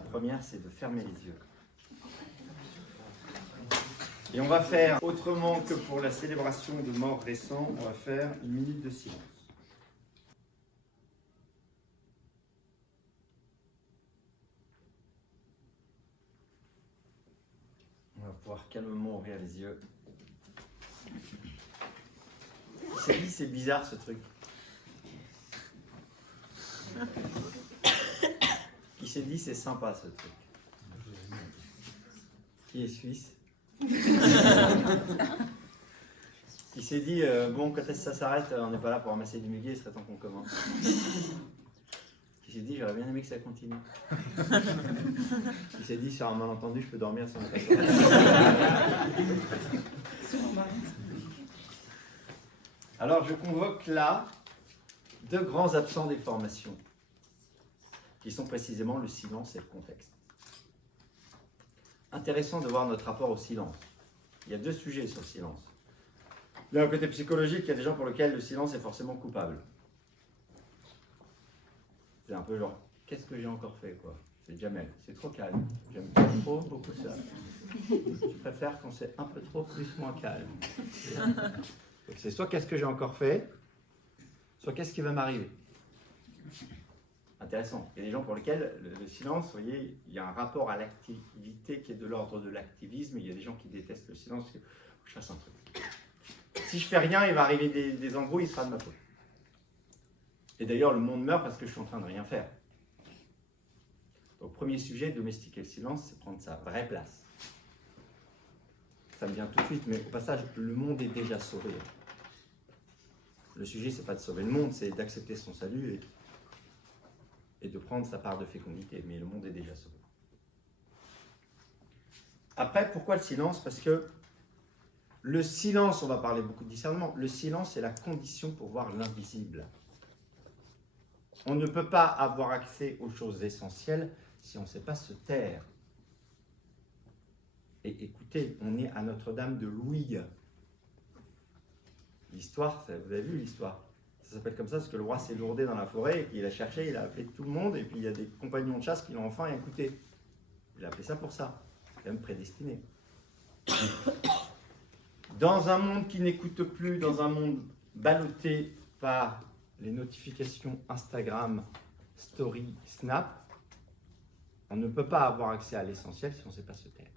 La première, c'est de fermer les yeux. Et on va faire, autrement que pour la célébration de morts récents, on va faire une minute de silence. On va pouvoir calmement ouvrir les yeux. C'est bizarre ce truc. Qui s'est dit c'est sympa ce truc? Qui est suisse? Qui s'est dit bon, quand est-ce que ça s'arrête? On n'est pas là pour ramasser du muguet, il serait temps qu'on commence. Qui s'est dit j'aurais bien aimé que ça continue. Qui s'est dit sur un malentendu je peux dormir sans le passer. Alors je convoque là deux grands absents des formations, qui sont précisément le silence et le contexte. Intéressant de voir notre rapport au silence. Il y a deux sujets sur le silence. Il y a un côté psychologique, il y a des gens pour lesquels le silence est forcément coupable. C'est un peu genre, qu'est-ce que j'ai encore fait, quoi? C'est Jamel, c'est trop calme. J'aime pas trop beaucoup ça. Je préfère quand c'est un peu trop plus moins calme. Donc c'est soit qu'est-ce que j'ai encore fait, soit qu'est-ce qui va m'arriver. Intéressant. Il y a des gens pour lesquels le silence, vous voyez, il y a un rapport à l'activité qui est de l'ordre de l'activisme. Il y a des gens qui détestent le silence. Il faut que je fasse un truc. Si je fais rien, il va arriver des embrouilles, il sera de ma faute. Et d'ailleurs, le monde meurt parce que je suis en train de rien faire. Donc, premier sujet, domestiquer le silence, c'est prendre sa vraie place. Ça me vient tout de suite, mais au passage, le monde est déjà sauvé. Le sujet, c'est pas de sauver le monde, c'est d'accepter son salut et de prendre sa part de fécondité. Mais le monde est déjà sauvé. Après, pourquoi le silence? Parce que le silence, on va parler beaucoup de discernement, le silence est la condition pour voir l'invisible. On ne peut pas avoir accès aux choses essentielles si on ne sait pas se taire. Et écoutez, on est à Notre-Dame de Louis. L'histoire, vous avez vu l'histoire? Ça s'appelle comme ça parce que le roi s'est lourdé dans la forêt et puis il a cherché, il a appelé tout le monde et puis il y a des compagnons de chasse qui l'ont enfin écouté. Il a appelé ça pour ça. C'est quand même prédestiné. Dans un monde qui n'écoute plus, dans un monde ballotté par les notifications Instagram, Story, Snap, on ne peut pas avoir accès à l'essentiel si on ne sait pas se taire.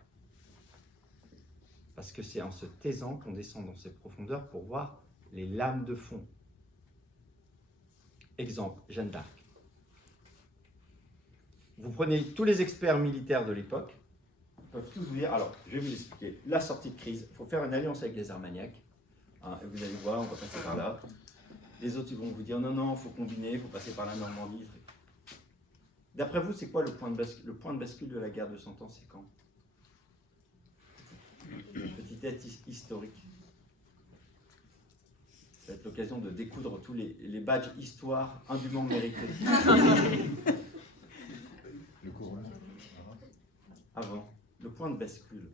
Parce que c'est en se taisant qu'on descend dans ces profondeurs pour voir les lames de fond. Exemple, Jeanne d'Arc. Vous prenez tous les experts militaires de l'époque, ils peuvent tous vous dire, alors je vais vous expliquer, la sortie de crise, il faut faire une alliance avec les Armagnacs, hein, et vous allez voir, on va passer par là. Les autres, ils vont vous dire, non, non, il faut combiner, il faut passer par la Normandie. D'après vous, c'est quoi le point de bascule de la guerre de 100 ans, c'est quand? Une petite tête historique. Ça va être l'occasion de découdre tous les badges histoire indûment mérités. Le courant. Avant. Le point de bascule.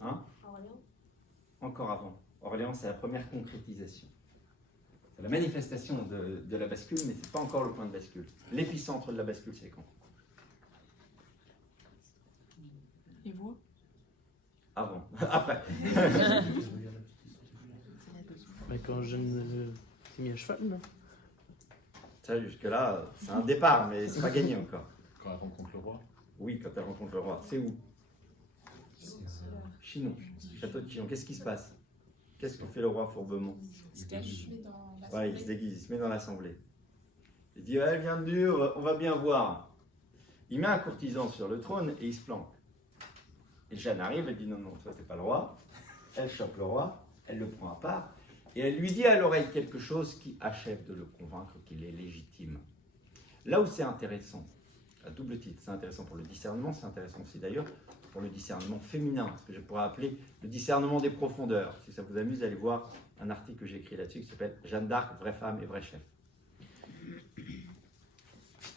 Hein? Encore avant. Orléans, c'est la première concrétisation. C'est la manifestation de la bascule, mais ce n'est pas encore le point de bascule. L'épicentre de la bascule, c'est quand? Et vous? Avant. Après. Quand je me suis mis à cheval, là. Ça, jusque-là, c'est un départ, mais c'est pas gagné encore. Quand elle rencontre le roi. Oui, quand elle rencontre le roi. C'est où? Chinon. Château de Chinon. Qu'est-ce qui se passe? Qu'est-ce que fait le roi fourbement? Il se cache. Ouais, il se déguise, il se met dans l'assemblée. Il dit, elle vient de Lure, on va bien voir. Il met un courtisan sur le trône et il se planque. Et Jeanne arrive, elle dit, non, non, toi t'es pas le roi. Elle chope le roi, elle le prend à part, et elle lui dit à l'oreille quelque chose qui achève de le convaincre qu'il est légitime. Là où c'est intéressant, à double titre, c'est intéressant pour le discernement, c'est intéressant aussi d'ailleurs pour le discernement féminin, ce que je pourrais appeler le discernement des profondeurs. Si ça vous amuse, allez voir un article que j'ai écrit là-dessus qui s'appelle « Jeanne d'Arc, vraie femme et vrai chef ».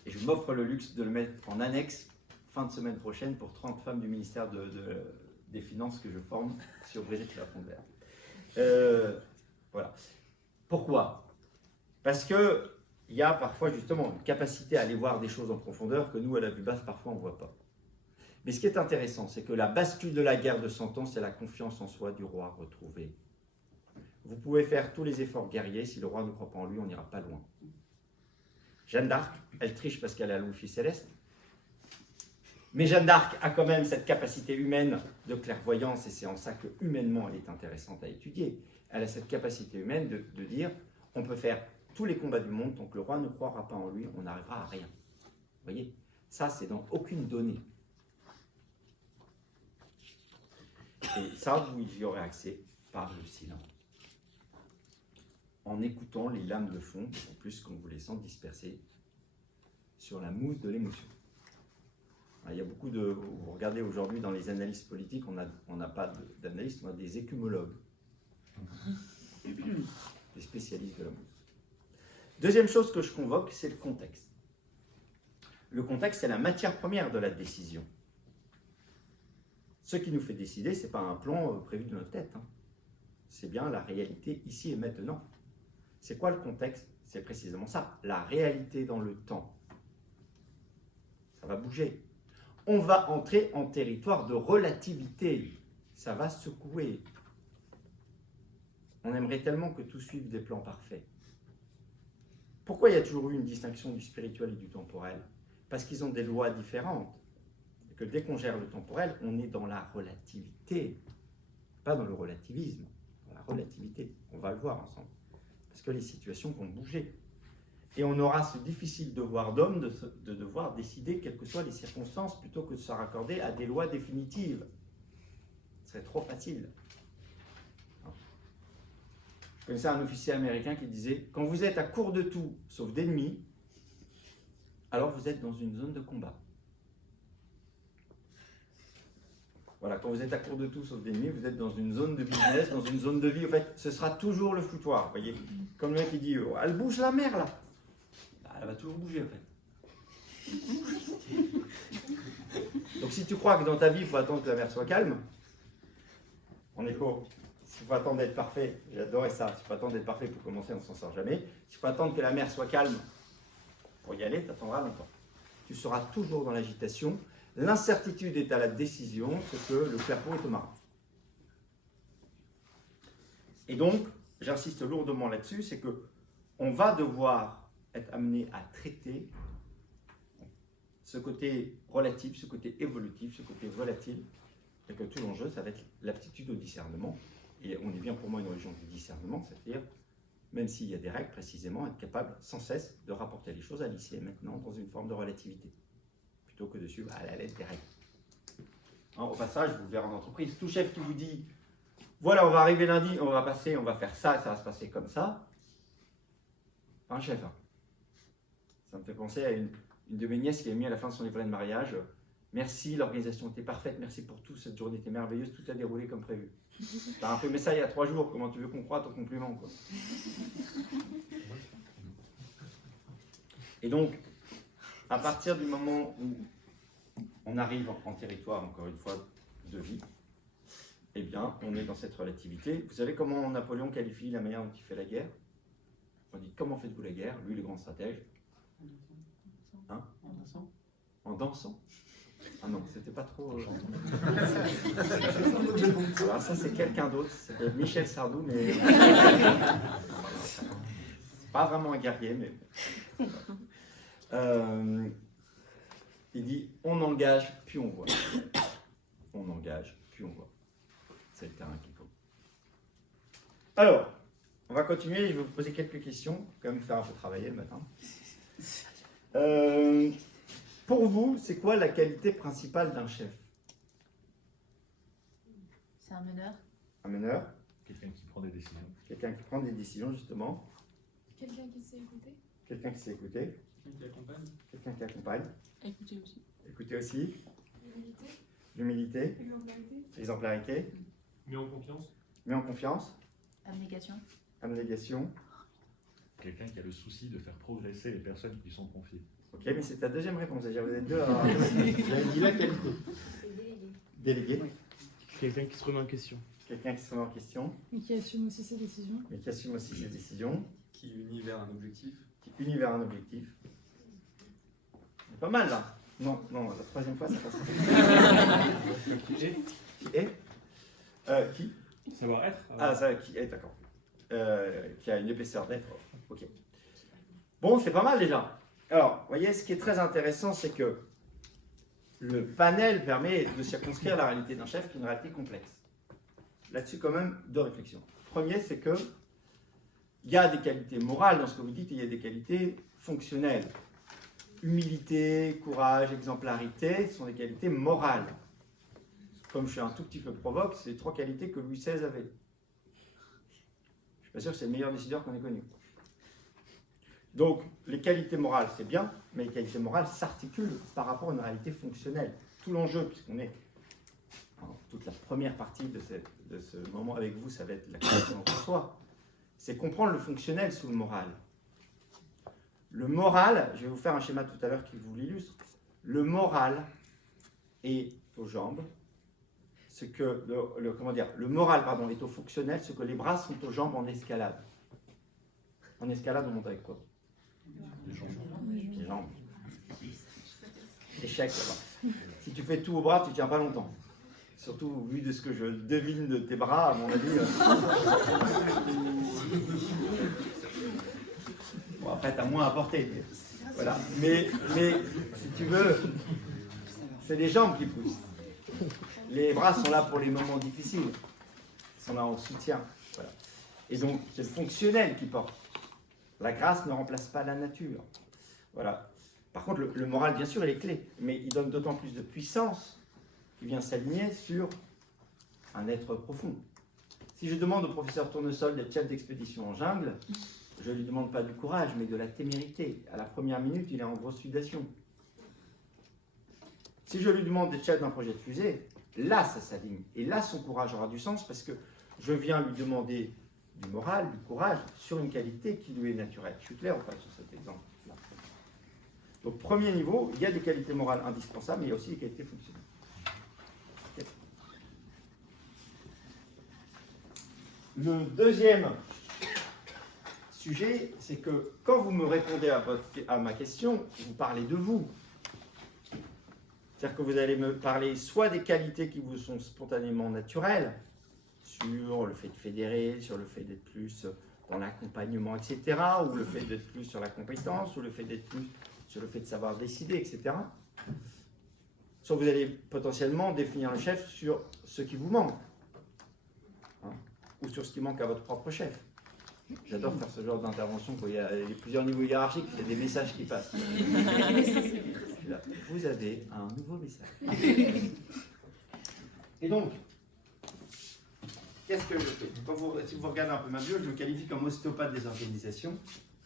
Et je m'offre le luxe de le mettre en annexe fin de semaine prochaine pour 30 femmes du ministère des Finances que je forme sur Brigitte Lafontaine. Voilà. Pourquoi? Parce que il y a parfois justement une capacité à aller voir des choses en profondeur que nous, à la vue basse, parfois on ne voit pas. Mais ce qui est intéressant, c'est que la bascule de la guerre de 100 ans, c'est la confiance en soi du roi retrouvé. Vous pouvez faire tous les efforts guerriers, si le roi ne croit pas en lui, on n'ira pas loin. Jeanne d'Arc, elle triche parce qu'elle a le fils céleste. Mais Jeanne d'Arc a quand même cette capacité humaine de clairvoyance, et c'est en ça que humainement elle est intéressante à étudier. Elle a cette capacité humaine de dire, on peut faire tous les combats du monde, tant que le roi ne croira pas en lui, on n'arrivera à rien. Vous voyez, ça c'est dans aucune donnée. Et ça, vous y aurez accès par le silence. En écoutant les lames de fond, en plus qu'en vous laissant disperser sur la mousse de l'émotion. Il y a beaucoup de... Vous regardez aujourd'hui dans les analyses politiques, on n'a pas d'analystes, on a des écumologues. Des spécialistes de la mousse. Deuxième chose que je convoque, c'est le contexte. Le contexte, c'est la matière première de la décision. Ce qui nous fait décider, ce n'est pas un plan prévu de notre tête. C'est bien la réalité ici et maintenant. C'est quoi le contexte? C'est précisément ça, la réalité dans le temps. Ça va bouger. On va entrer en territoire de relativité. Ça va secouer. On aimerait tellement que tout suive des plans parfaits. Pourquoi il y a toujours eu une distinction du spirituel et du temporel? Parce qu'ils ont des lois différentes. Et que dès qu'on gère le temporel, on est dans la relativité. Pas dans le relativisme, dans la relativité. On va le voir ensemble. Parce que les situations vont bouger. Et on aura ce difficile devoir d'homme de devoir décider, quelles que soient les circonstances, plutôt que de se raccorder à des lois définitives. Ce serait trop facile. Je connaissais un officier américain qui disait « Quand vous êtes à court de tout, sauf d'ennemis, alors vous êtes dans une zone de combat. » Voilà, quand vous êtes à court de tout, sauf d'ennemis, vous êtes dans une zone de business, dans une zone de vie. En fait, ce sera toujours le foutoir. Vous voyez, comme le mec qui dit « Elle bouge la mer, là !» Elle va toujours bouger, en fait. Donc si tu crois que dans ta vie, il faut attendre que la mer soit calme, en écho, s'il faut attendre d'être parfait, j'adorais ça, s'il faut attendre d'être parfait pour commencer, on ne s'en sort jamais. S'il faut attendre que la mer soit calme pour y aller, tu attendras longtemps. Tu seras toujours dans l'agitation. L'incertitude est à la décision, ce que le clapot est au marin. Et donc, j'insiste lourdement là-dessus, c'est qu'on va devoir être amené à traiter ce côté relatif, ce côté évolutif, ce côté volatile, et que tout l'enjeu, ça va être l'aptitude au discernement. Et on est bien pour moi une religion du discernement, c'est-à-dire, même s'il y a des règles, précisément, être capable sans cesse de rapporter les choses à l'ici et maintenant dans une forme de relativité, plutôt que de suivre à la lettre des règles. Au passage, vous verrez en entreprise, tout chef qui vous dit, voilà, on va arriver lundi, on va passer, on va faire ça, ça va se passer comme ça, pas un chef. Ça me fait penser à une de mes nièces qui a mis à la fin de son livret de mariage, merci, l'organisation était parfaite, merci pour tout, cette journée était merveilleuse, tout a déroulé comme prévu. T'as imprimé ça il y a 3 jours, comment tu veux qu'on croie ton compliment, quoi. Et donc, à partir du moment où on arrive en territoire, encore une fois, de vie, eh bien, on est dans cette relativité. Vous savez comment Napoléon qualifie la manière dont il fait la guerre? On dit, comment faites-vous la guerre? Lui, le grand stratège. Hein? En dansant. En dansant? Ah non, c'était pas trop... Alors ça, c'est quelqu'un d'autre. C'est Michel Sardou, mais... C'est pas vraiment un guerrier, mais... Il dit, on engage, puis on voit. On engage, puis on voit. C'est le terrain qu'il faut. Alors, on va continuer. Je vais vous poser quelques questions. Quand même faire un peu travailler le matin. Pour vous, c'est quoi la qualité principale d'un chef? C'est un meneur. Un meneur? Quelqu'un qui prend des décisions. Quelqu'un qui prend des décisions, justement. Quelqu'un qui sait écouter. Quelqu'un qui sait écouter. Quelqu'un qui accompagne. Quelqu'un qui accompagne. Écoutez aussi. Écouter aussi. L'humilité. L'humilité. L'exemplarité. L'exemplarité. Mis en confiance. Mis en confiance. Abnégation. Abnégation. Quelqu'un qui a le souci de faire progresser les personnes qui lui sont confiées. Ok, mais c'est ta deuxième réponse. Déjà, vous êtes deux. Alors... J'avais dit la qualité. C'est délégué. Délégué. Quelqu'un qui se remet en question. Quelqu'un qui se remet en question, Et qui assume aussi ses décisions. mais qui assume aussi ses décisions. Qui unit vers un objectif. qui unit vers un objectif. C'est pas mal là. Non, non, la troisième fois, ça passe. Qui Savoir-être. Ah, ça, qui est, d'accord. Qui a une épaisseur d'être. Ok. Bon, c'est pas mal déjà. Alors, vous voyez, ce qui est très intéressant, c'est que le panel permet de circonscrire la réalité d'un chef qui est une réalité complexe. Là-dessus, quand même, deux réflexions. Premier, c'est que il y a des qualités morales dans ce que vous dites, et il y a des qualités fonctionnelles. Humilité, courage, exemplarité sont des qualités morales. Comme je suis un tout petit peu provoque, c'est les trois qualités que Louis XVI avait. Je suis pas sûr que c'est le meilleur décideur qu'on ait connu. Donc, les qualités morales, c'est bien, mais les qualités morales s'articulent par rapport à une réalité fonctionnelle. Tout l'enjeu, puisqu'on est toute la première partie de ce moment avec vous, ça va être la connaissance de soi, c'est comprendre le fonctionnel sous le moral. Le moral, je vais vous faire un schéma tout à l'heure qui vous l'illustre, le moral est aux jambes, ce que le moral est au fonctionnel, ce que les bras sont aux jambes en escalade. En escalade, on monte avec quoi? Les jambes. Échec là-bas. Si tu fais tout au bras, tu ne tiens pas longtemps. Surtout vu de ce que je devine de tes bras, à mon avis. Bon, après, tu as moins à porter. Voilà. Mais si tu veux, c'est les jambes qui poussent. Les bras sont là pour les moments difficiles. Ils sont là en soutien. Voilà. Et donc, c'est le fonctionnel qui porte. La grâce ne remplace pas la nature. Voilà. Par contre, le moral, bien sûr, il est clé, mais il donne d'autant plus de puissance qu'il vient s'aligner sur un être profond. Si je demande au professeur Tournesol d'être chef d'expédition en jungle, je ne lui demande pas du courage, mais de la témérité. À la première minute, il est en grosse sudation. Si je lui demande d'être chef d'un projet de fusée, là, ça s'aligne. Et là, son courage aura du sens parce que je viens lui demander du moral, du courage, sur une qualité qui lui est naturelle. Je suis clair ou pas sur cet exemple-là? Donc, premier niveau, il y a des qualités morales indispensables, mais il y a aussi des qualités fonctionnelles. Okay. Le deuxième sujet, c'est que quand vous me répondez à ma question, vous parlez de vous. C'est-à-dire que vous allez me parler soit des qualités qui vous sont spontanément naturelles, sur le fait de fédérer, sur le fait d'être plus dans l'accompagnement, etc., ou le fait d'être plus sur la compétence, ou le fait d'être plus sur le fait de savoir décider, etc. Soit vous allez potentiellement définir le chef sur ce qui vous manque, hein, ou sur ce qui manque à votre propre chef. J'adore faire ce genre d'intervention quand il y a plusieurs niveaux hiérarchiques, il y a des messages qui passent. Là, vous avez un nouveau message. Et donc, qu'est-ce que je fais? Si vous regardez un peu ma bio, je me qualifie comme ostéopathe des organisations.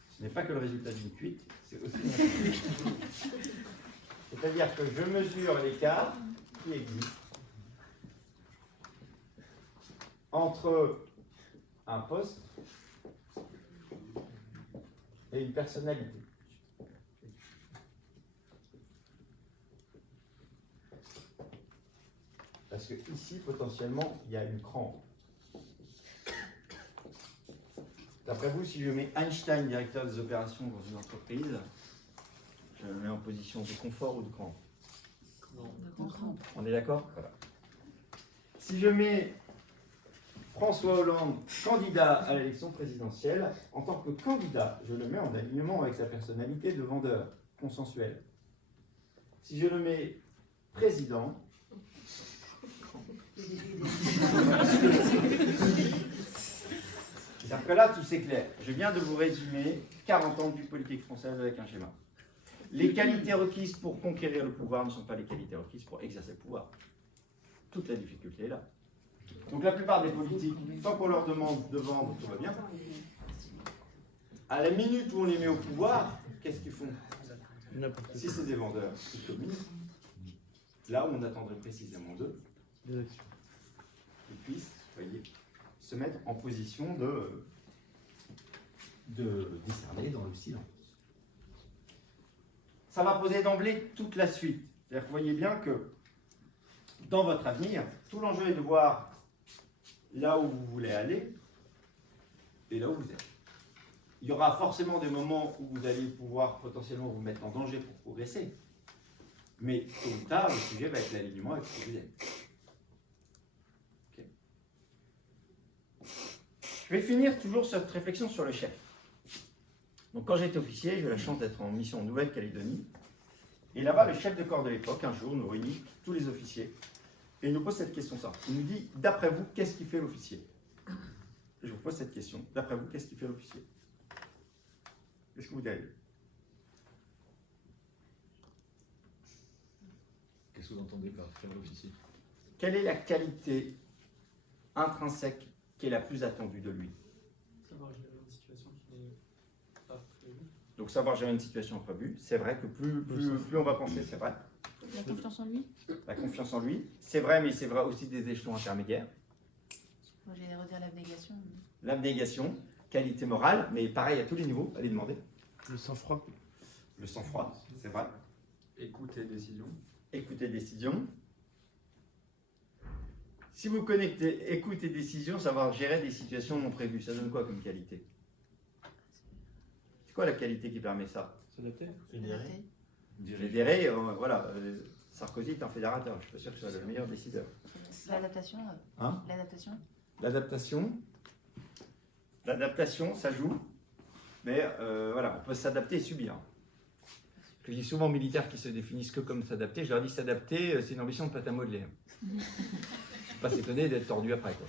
Ce n'est pas que le résultat d'une cuite, c'est aussi une cuite. C'est-à-dire que je mesure l'écart qui existe entre un poste et une personnalité. Parce que ici, potentiellement, il y a une crampe. D'après vous, si je mets Einstein, directeur des opérations dans une entreprise, je le mets en position de confort ou de crampe? On est d'accord? Voilà. Si je mets François Hollande, candidat à l'élection présidentielle, en tant que candidat, je le mets en alignement avec sa personnalité de vendeur consensuel. Si je le mets président, c'est-à-dire que là, tout c'est clair. Je viens de vous résumer 40 ans de vie politique française avec un schéma. Les qualités requises pour conquérir le pouvoir ne sont pas les qualités requises pour exercer le pouvoir. Toute la difficulté est là. Donc la plupart des politiques, tant qu'on leur demande de vendre, tout va bien. À la minute où on les met au pouvoir, qu'est-ce qu'ils font? Si c'est des vendeurs, ils communiquent. Là où on attendrait précisément d'eux, qu'ils puissent, voyez, se mettre en position de discerner dans le silence. Ça va poser d'emblée toute la suite. C'est-à-dire que vous voyez bien que dans votre avenir, tout l'enjeu est de voir là où vous voulez aller et là où vous êtes. il y aura forcément des moments où vous allez pouvoir potentiellement vous mettre en danger pour progresser. Mais tôt ou tard, le sujet va être l'alignement avec ce que vous êtes. Ok. Je vais finir toujours cette réflexion sur le chef. Donc quand j'étais officier, j'ai eu la chance d'être en mission en Nouvelle-Calédonie. Et là-bas, le chef de corps de l'époque, un jour, nous réunit tous les officiers. Et il nous pose cette question-là. Il nous dit, d'après vous, qu'est-ce qui fait l'officier? Je vous pose cette question. D'après vous, qu'est-ce qui fait l'officier? Qu'est-ce que vous diriez? Qu'est-ce que vous entendez par faire l'officier? Quelle est la qualité intrinsèque qui est la plus attendue de lui? Savoir gérer une situation qui n'est pas prévue. Donc savoir gérer une situation imprévue, c'est vrai que plus on va penser, c'est vrai. La confiance en lui. La confiance en lui, c'est vrai, mais c'est vrai aussi des échelons intermédiaires. Moi, j'allais redire l'abnégation. L'abnégation, qualité morale, mais pareil à tous les niveaux, allez demander. Le sang-froid. Le sang-froid, c'est vrai. Écoute et décision. Écoute et décision. Si vous connectez écoute et décision, savoir gérer des situations non prévues, ça donne quoi comme qualité? C'est quoi la qualité qui permet ça? S'adapter. Adapté. Fédéré, voilà, Sarkozy est un fédérateur, je suis pas sûr que ce soit le meilleur décideur. L'adaptation. Hein? L'adaptation. L'adaptation, ça joue, mais voilà, on peut s'adapter et subir. Je dis souvent aux militaires qui se définissent que comme s'adapter, je leur dis s'adapter, c'est une ambition de pâte à modeler. Faut pas s'étonner d'être tordu après, quoi.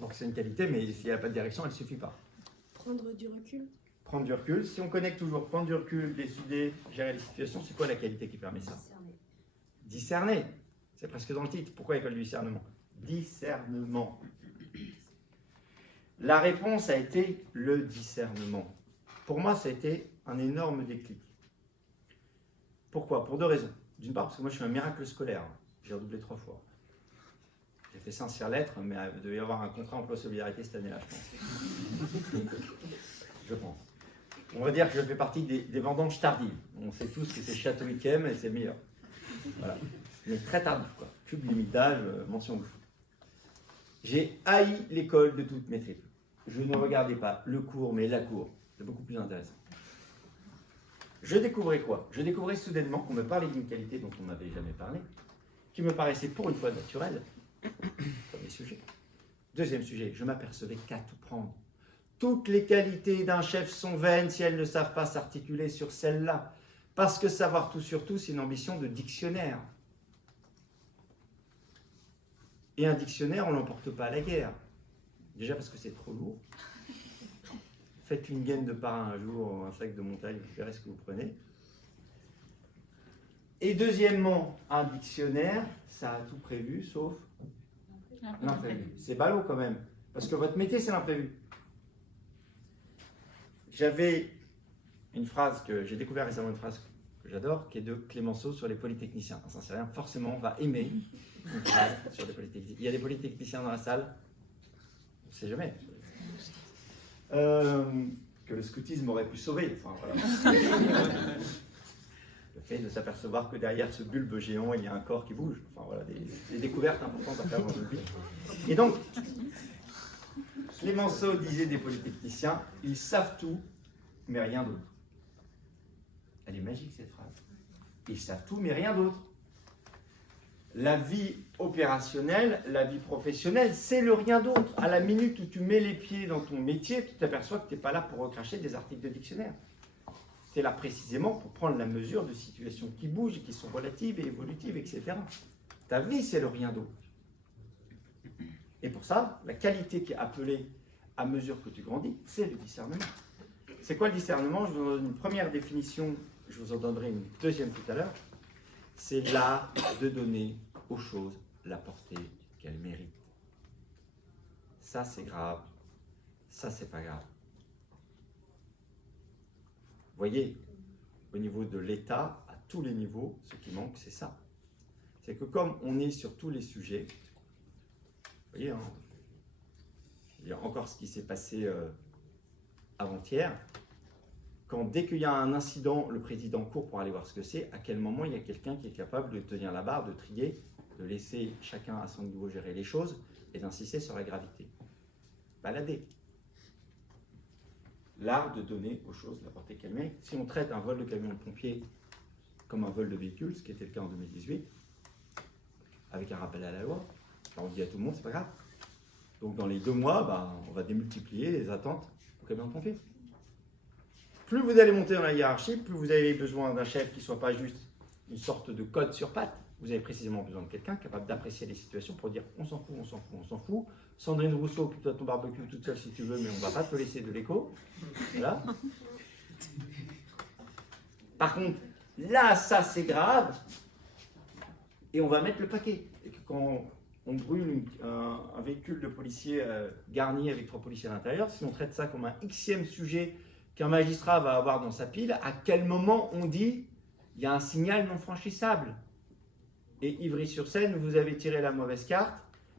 Donc c'est une qualité, mais s'il n'y a pas de direction, elle ne suffit pas. Prendre du recul. Prendre du recul, si on connecte toujours prendre du recul, décider, gérer les situations, c'est quoi la qualité qui permet ça? Discerner. C'est presque dans le titre. Pourquoi école du discernement? Discernement. La réponse a été le discernement. Pour moi, ça a été un énorme déclic. Pourquoi? Pour deux raisons. D'une part, parce que moi, je suis un miracle scolaire. J'ai redoublé 3 fois. J'ai fait Saint-Cyr lettres, mais il devait y avoir un contrat emploi-solidarité cette année-là, je pense. Je pense. On va dire que je fais partie des vendanges tardives. On sait tous que c'est Château Yquem et c'est le meilleur. Voilà. Mais très tardif, quoi. Cube limite d'âge, mention de fou. J'ai haï l'école de toutes mes tripes. Je ne regardais pas le cours, mais la cour. C'est beaucoup plus intéressant. Je découvrais quoi? Je découvrais soudainement qu'on me parlait d'une qualité dont on n'avait jamais parlé, qui me paraissait pour une fois naturelle. Premier sujet. Deuxième sujet, je m'apercevais qu'à tout prendre. Toutes les qualités d'un chef sont vaines si elles ne savent pas s'articuler sur celle-là. Parce que savoir tout sur tout, c'est une ambition de dictionnaire. Et un dictionnaire, on ne l'emporte pas à la guerre. Déjà parce que c'est trop lourd. Faites une gaine de parrain un jour, un sac de montagne, vous verrez ce que vous prenez. Et deuxièmement, un dictionnaire, ça a tout prévu, sauf l'imprévu. C'est ballot quand même, parce que votre métier, c'est l'imprévu. J'avais une phrase que j'ai découvert récemment, une phrase que j'adore, qui est de Clémenceau sur les polytechniciens. Un Saint-Cyrien, forcément, va aimer une phrase sur les polytechniciens. Il y a des polytechniciens dans la salle, on ne sait jamais. Que le scoutisme aurait pu sauver. Enfin, voilà. Le fait de s'apercevoir que derrière ce bulbe géant, il y a un corps qui bouge. Enfin, voilà, des découvertes importantes à faire dans notre vie. Et donc, Clémenceau disait des polytechniciens, ils savent tout, mais rien d'autre. Elle est magique cette phrase. Ils savent tout, mais rien d'autre. La vie opérationnelle, la vie professionnelle, c'est le rien d'autre. À la minute où tu mets les pieds dans ton métier, tu t'aperçois que tu n'es pas là pour recracher des articles de dictionnaire. Tu es là précisément pour prendre la mesure de situations qui bougent, qui sont relatives et évolutives, etc. Ta vie, c'est le rien d'autre. Et pour ça, la qualité qui est appelée à mesure que tu grandis, c'est le discernement. C'est quoi le discernement? Je vous donne une première définition, je vous en donnerai une deuxième tout à l'heure. C'est l'art de donner aux choses la portée qu'elles méritent. Ça, c'est grave. Ça, c'est pas grave. Vous voyez, au niveau de l'État, à tous les niveaux, ce qui manque, c'est ça. C'est que comme on est sur tous les sujets, vous voyez, hein, il y a encore ce qui s'est passé avant-hier, quand dès qu'il y a un incident, le président court pour aller voir ce que c'est, à quel moment il y a quelqu'un qui est capable de tenir la barre, de trier, de laisser chacun à son niveau gérer les choses et d'insister sur la gravité. Balader. l'art de donner aux choses la portée qu'elles méritent. Si on traite un vol de camion de pompier comme un vol de véhicule, ce qui était le cas en 2018, avec un rappel à la loi, on dit à tout le monde, c'est pas grave. Donc dans les 2 mois, on va démultiplier les attentes au camion de pompier. Plus vous allez monter dans la hiérarchie, plus vous avez besoin d'un chef qui ne soit pas juste une sorte de code sur pattes. Vous avez précisément besoin de quelqu'un capable d'apprécier les situations pour dire on s'en fout, on s'en fout, on s'en fout. Sandrine Rousseau, occupe-toi de ton barbecue toute seule si tu veux, mais on ne va pas te laisser de l'écho. Voilà. Par contre, là, ça c'est grave, et on va mettre le paquet. Et que quand on brûle un véhicule de policier garni avec 3 policiers à l'intérieur, si on traite ça comme un xème sujet qu'un magistrat va avoir dans sa pile, à quel moment on dit il y a un signal non franchissable? Et Ivry-sur-Seine, vous avez tiré la mauvaise carte,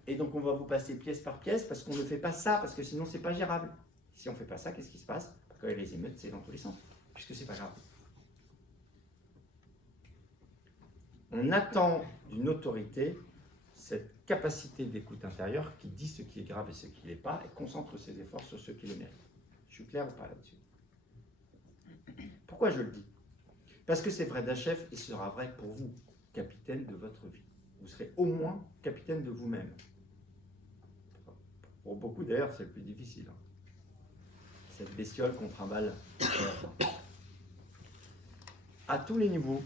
et donc on va vous passer pièce par pièce parce qu'on ne fait pas ça, parce que sinon c'est pas gérable. Si on ne fait pas ça, qu'est-ce qui se passe? Quand il y a les émeutes, c'est dans tous les sens, puisque c'est pas grave. On attend d'une autorité cette capacité d'écoute intérieure qui dit ce qui est grave et ce qui ne l'est pas, et concentre ses efforts sur ce qui le mérite. Je suis clair ou pas là-dessus? Pourquoi je le dis? Parce que c'est vrai d'un chef et sera vrai pour vous, capitaine de votre vie. Vous serez au moins capitaine de vous-même. Pour beaucoup d'ailleurs, c'est le plus difficile. Cette bestiole qu'on trimballe à tous les niveaux,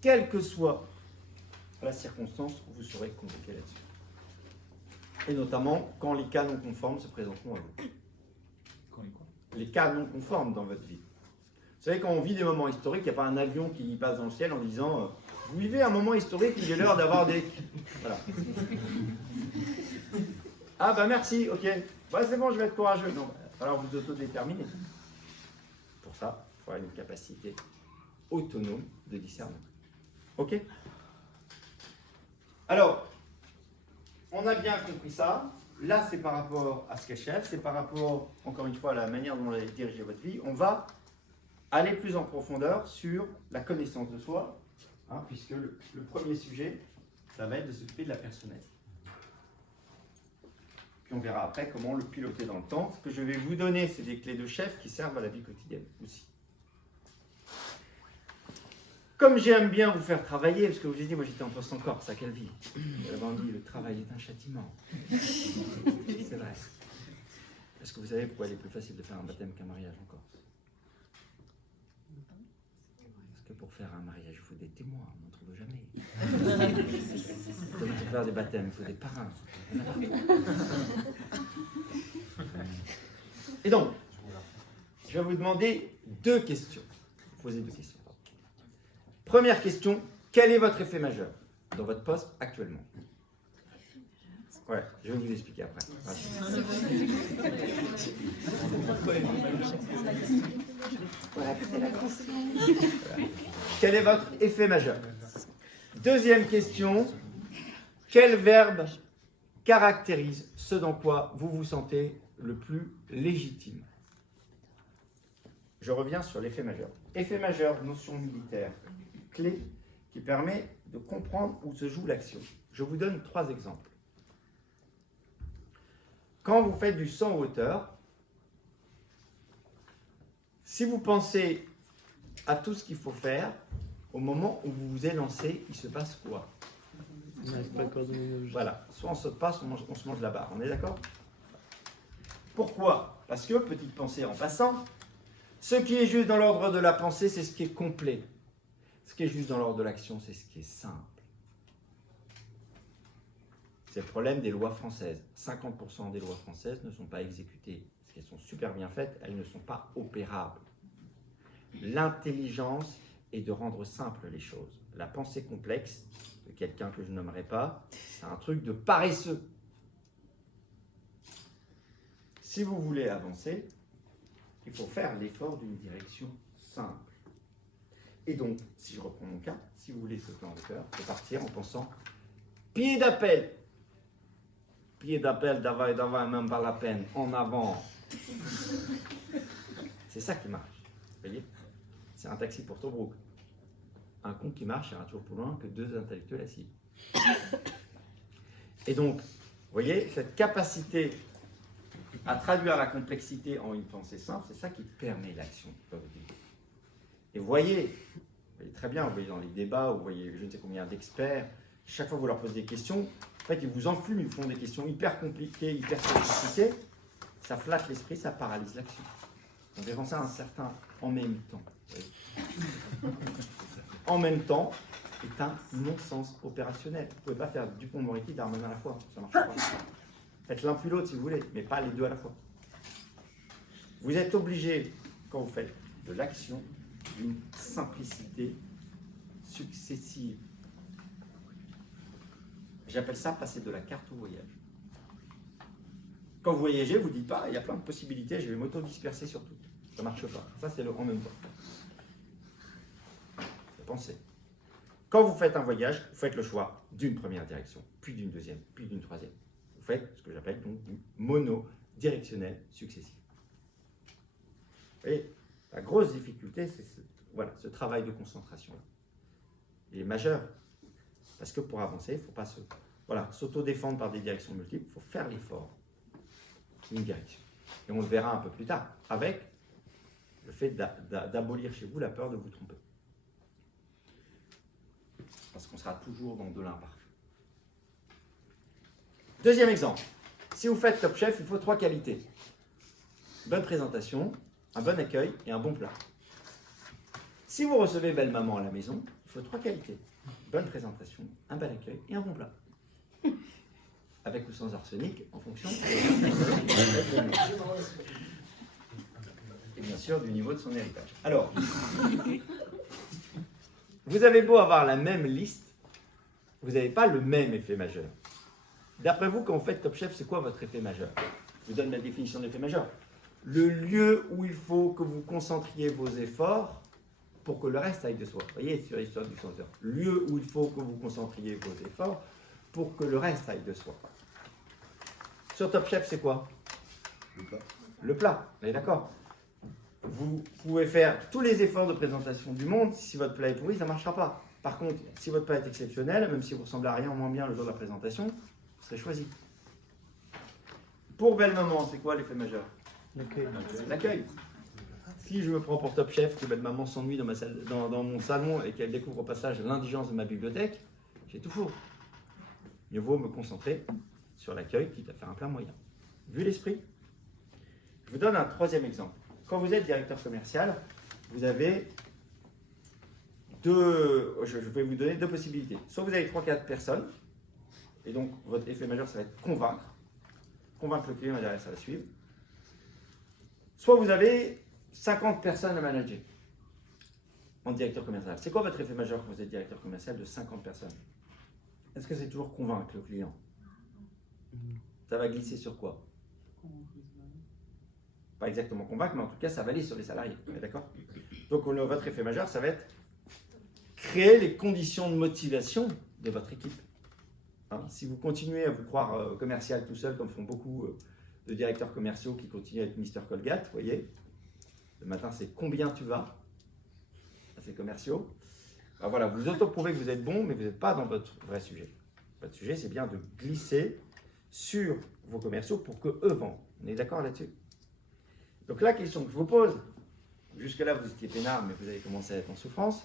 quelle que soit la circonstance, vous serez convoqué là-dessus. Et notamment quand les cas non conformes se présenteront à vous. Quand et quoi? Les cas non conformes dans votre vie. Vous savez, quand on vit des moments historiques, il n'y a pas un avion qui passe dans le ciel en disant vous vivez un moment historique, il est l'heure d'avoir des... Voilà. Ah bah merci, ok. Ouais, c'est bon, je vais être courageux. Non, il va falloir vous autodéterminer. Pour ça, il faut avoir une capacité autonome de discernement. Ok? Alors, on a bien compris ça. Là, c'est par rapport à ce qu'est chef, c'est par rapport, encore une fois, à la manière dont vous allez diriger votre vie. On va aller plus en profondeur sur la connaissance de soi, puisque le premier sujet, ça va être de s'occuper de la personnalité. Puis on verra après comment le piloter dans le temps. Ce que je vais vous donner, c'est des clés de chef qui servent à la vie quotidienne aussi. Comme j'aime bien vous faire travailler, parce que vous avez dit, moi j'étais en poste en Corse, à quelle ville? Là-bas on dit, le travail est un châtiment. C'est vrai. Est-ce que vous savez pourquoi il est plus facile de faire un baptême qu'un mariage en Corse? Parce que pour faire un mariage, il faut des témoins, on n'en trouve jamais. Comme pour faire des baptêmes, il faut des parrains. Et donc, je vais vous demander 2 questions. Poser 2 questions. Première question, quel est votre effet majeur dans votre poste actuellement? Ouais, je vais vous expliquer après. Quel est votre effet majeur? Deuxième question, quel verbe caractérise ce dans quoi vous vous sentez le plus légitime? Je reviens sur l'effet majeur. Effet majeur, notion militaire, clé qui permet de comprendre où se joue l'action. Je vous donne 3 exemples. Quand vous faites du saut en hauteur, si vous pensez à tout ce qu'il faut faire, au moment où vous vous élancez, il se passe quoi? Voilà, soit on saute pas, soit on se mange la barre. On est d'accord? Pourquoi? Parce que, petite pensée en passant, ce qui est juste dans l'ordre de la pensée, c'est ce qui est complet. Ce qui est juste dans l'ordre de l'action, c'est ce qui est simple. C'est le problème des lois françaises. 50% des lois françaises ne sont pas exécutées. Parce qu'elles sont super bien faites, elles ne sont pas opérables. L'intelligence est de rendre simples les choses. La pensée complexe, de quelqu'un que je nommerai pas, c'est un truc de paresseux. Si vous voulez avancer, il faut faire l'effort d'une direction simple. Et donc, si je reprends mon cas, si vous voulez sauter en hauteur, il faut partir en pensant pied d'appel. Pied d'appel, d'avant, même pas la peine, en avant. C'est ça qui marche. Vous voyez? C'est un taxi pour Tobruk. Un con qui marche ira toujours plus loin que 2 intellectuels assis. Et donc, vous voyez, cette capacité à traduire la complexité en une pensée simple, c'est ça qui permet l'action. Et vous voyez très bien, vous voyez dans les débats, vous voyez je ne sais combien d'experts, chaque fois que vous leur posez des questions, en fait ils vous enflument, ils vous font des questions hyper compliquées, hyper sophistiquées, ça flatte l'esprit, ça paralyse l'action. On verra ça un certain en même temps. En même temps est un non-sens opérationnel. Vous ne pouvez pas faire Dupond-Moretti et Darmanin à la fois, ça ne marche pas. Faites l'un puis l'autre si vous voulez, mais pas les deux à la fois. Vous êtes obligé, quand vous faites de l'action, d'une simplicité successive. J'appelle ça passer de la carte au voyage. Quand vous voyagez, vous dites pas, il y a plein de possibilités, je vais m'auto-disperser sur tout. Ça ne marche pas. Ça, c'est le en même temps. C'est penser. Quand vous faites un voyage, vous faites le choix d'une première direction, puis d'une deuxième, puis d'une troisième. Vous faites ce que j'appelle donc du monodirectionnel successif. Et la grosse difficulté, c'est ce travail de concentration. Il est majeur. Parce que pour avancer, il ne faut pas s'auto-défendre par des directions multiples, il faut faire l'effort d'une direction. Et on le verra un peu plus tard, avec le fait d'abolir chez vous la peur de vous tromper. Parce qu'on sera toujours dans de l'imparfait. Deuxième exemple. Si vous faites Top Chef, il faut 3 qualités. Bonne présentation, un bon accueil et un bon plat. Si vous recevez belle maman à la maison, il faut 3 qualités. Bonne présentation, un bel accueil et un bon plat. Avec ou sans arsenic, en fonction et bien sûr du niveau de son héritage. Alors, vous avez beau avoir la même liste, vous n'avez pas le même effet majeur. D'après vous, quand vous faites Top Chef, c'est quoi votre effet majeur? Je vous donne la définition d'effet majeur. Le lieu où il faut que vous concentriez vos efforts pour que le reste aille de soi. Vous voyez, sur l'histoire du centre. Lieu où il faut que vous concentriez vos efforts pour que le reste aille de soi. Sur Top Chef, c'est quoi? Le plat. Le plat, vous êtes d'accord? Vous pouvez faire tous les efforts de présentation du monde, si votre plat est pourri, ça ne marchera pas. Par contre, si votre plat est exceptionnel, même si vous ressemblez à rien, au moins bien le jour de la présentation, vous serez choisi. Pour Belle Maman, c'est quoi l'effet majeur? L'accueil. Si je me prends pour Top Chef, que Belle Maman s'ennuie dans mon salon et qu'elle découvre au passage l'indigence de ma bibliothèque, j'ai tout faux. Mieux vaut me concentrer sur l'accueil, quitte à faire un plat moyen. Vu l'esprit? Je vous donne un troisième exemple. Quand vous êtes directeur commercial, vous avez je vais vous donner 2 possibilités. Soit vous avez 3-4 personnes, et donc votre effet majeur, ça va être convaincre. Convaincre le client et derrière, ça va suivre. Soit vous avez 50 personnes à manager en directeur commercial. C'est quoi votre effet majeur quand vous êtes directeur commercial de 50 personnes? Est-ce que c'est toujours convaincre le client? Ça va glisser sur quoi? Pas exactement convaincre, mais en tout cas, ça va aller sur les salariés. D'accord? Donc, votre effet majeur, ça va être créer les conditions de motivation de votre équipe. Hein? Si vous continuez à vous croire commercial tout seul, comme font beaucoup de directeurs commerciaux qui continuent à être Mr. Colgate, vous voyez, le matin, c'est combien tu vas? C'est commerciaux. Ben voilà, vous auto-prouvez que vous êtes bon, mais vous n'êtes pas dans votre vrai sujet. Votre sujet, c'est bien de glisser sur vos commerciaux pour qu'eux vendent. On est d'accord là-dessus? Donc la question que je vous pose, jusque-là vous étiez peinard, mais vous avez commencé à être en souffrance,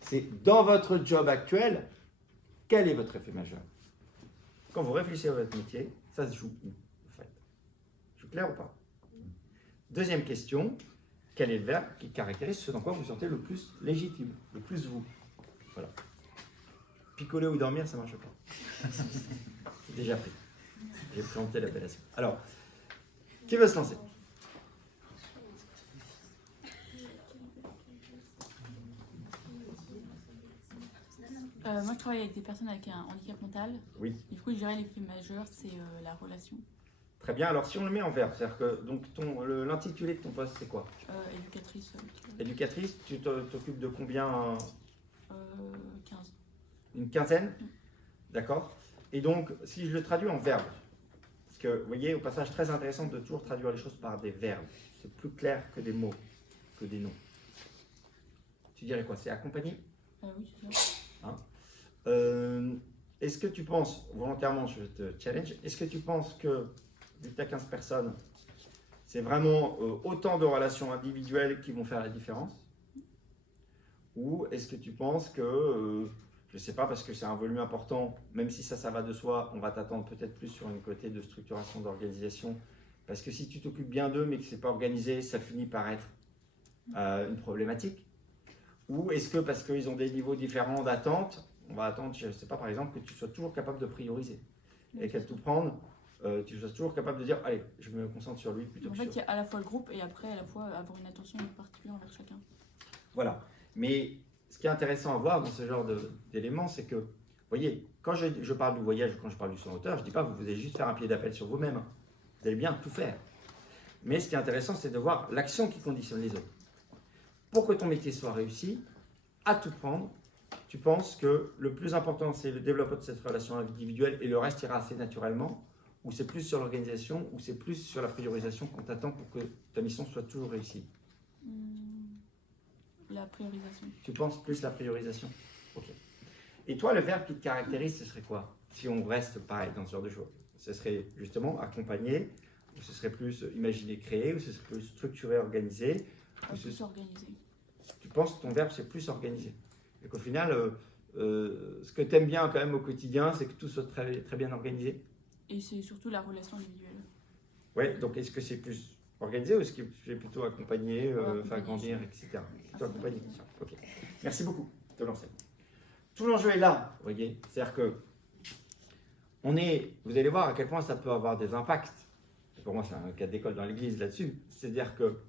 c'est dans votre job actuel, quel est votre effet majeur? Quand vous réfléchissez à votre métier, ça se joue où en fait? Je suis clair ou pas? Deuxième question, quel est le verbe qui caractérise ce dans quoi vous vous sentez le plus légitime, le plus vous? Voilà. Picoler ou dormir, ça ne marche pas. C'est déjà pris. J'ai présenté l'appellation. Alors, qui veut se lancer? Moi, je travaille avec des personnes avec un handicap mental. Oui. Du coup, je dirais l'effet majeur, c'est la relation. Très bien, alors si on le met en verbe, c'est-à-dire que donc l'intitulé de ton poste, c'est quoi? Éducatrice. Éducatrice, tu t'occupes de combien? 15. Une quinzaine? D'accord. Et donc, si je le traduis en verbe, parce que vous voyez, au passage, très intéressant de toujours traduire les choses par des verbes. C'est plus clair que des mots, que des noms. Tu dirais quoi? C'est accompagner? Oui, c'est ça. Hein? Est-ce que tu penses, volontairement je te challenge, est-ce que tu penses que vu que tu as 15 personnes, c'est vraiment autant de relations individuelles qui vont faire la différence? Ou est-ce que tu penses que, je ne sais pas, parce que c'est un volume important, même si ça va de soi, on va t'attendre peut-être plus sur une côté de structuration, d'organisation, parce que si tu t'occupes bien d'eux mais que ce n'est pas organisé, ça finit par être une problématique? Ou est-ce que parce qu'ils ont des niveaux différents d'attente, on va attendre, je ne sais pas, par exemple, que tu sois toujours capable de prioriser et qu'à tout prendre, tu sois toujours capable de dire, allez, je me concentre sur lui plutôt En que fait, sur il y a à la fois le groupe et après à la fois avoir une attention particulière envers chacun. Voilà. Mais ce qui est intéressant à voir dans ce genre d'éléments, c'est que, vous voyez, quand je parle du voyage, quand je parle du saut en hauteur, je ne dis pas vous allez juste faire un pied d'appel sur vous-même. Vous allez bien tout faire. Mais ce qui est intéressant, c'est de voir l'action qui conditionne les autres. Pour que ton métier soit réussi, à tout prendre, tu penses que le plus important, c'est le développement de cette relation individuelle et le reste ira assez naturellement, ou c'est plus sur l'organisation, ou c'est plus sur la priorisation qu'on t'attend pour que ta mission soit toujours réussie? La priorisation. Tu penses plus la priorisation? Ok. Et toi, le verbe qui te caractérise, ce serait quoi? Si on reste pareil dans ce genre de choses. Ce serait justement accompagner, ou ce serait plus imaginer, créer, ou ce serait plus structurer, organiser. Ou Plus organisé. Tu penses que ton verbe, c'est plus organisé. Et qu'au final, ce que tu aimes bien quand même au quotidien, c'est que tout soit très, très bien organisé. Et c'est surtout la relation individuelle. Ouais, donc est-ce que c'est plus organisé ou est-ce que c'est plutôt accompagner, Accompagner. faire grandir, etc. Plutôt accompagner. Ok. Merci beaucoup de l'enseignement. Tout l'enjeu est là, vous voyez. C'est-à-dire que vous allez voir à quel point ça peut avoir des impacts. Et pour moi, c'est un cas d'école dans l'église là-dessus. C'est-à-dire que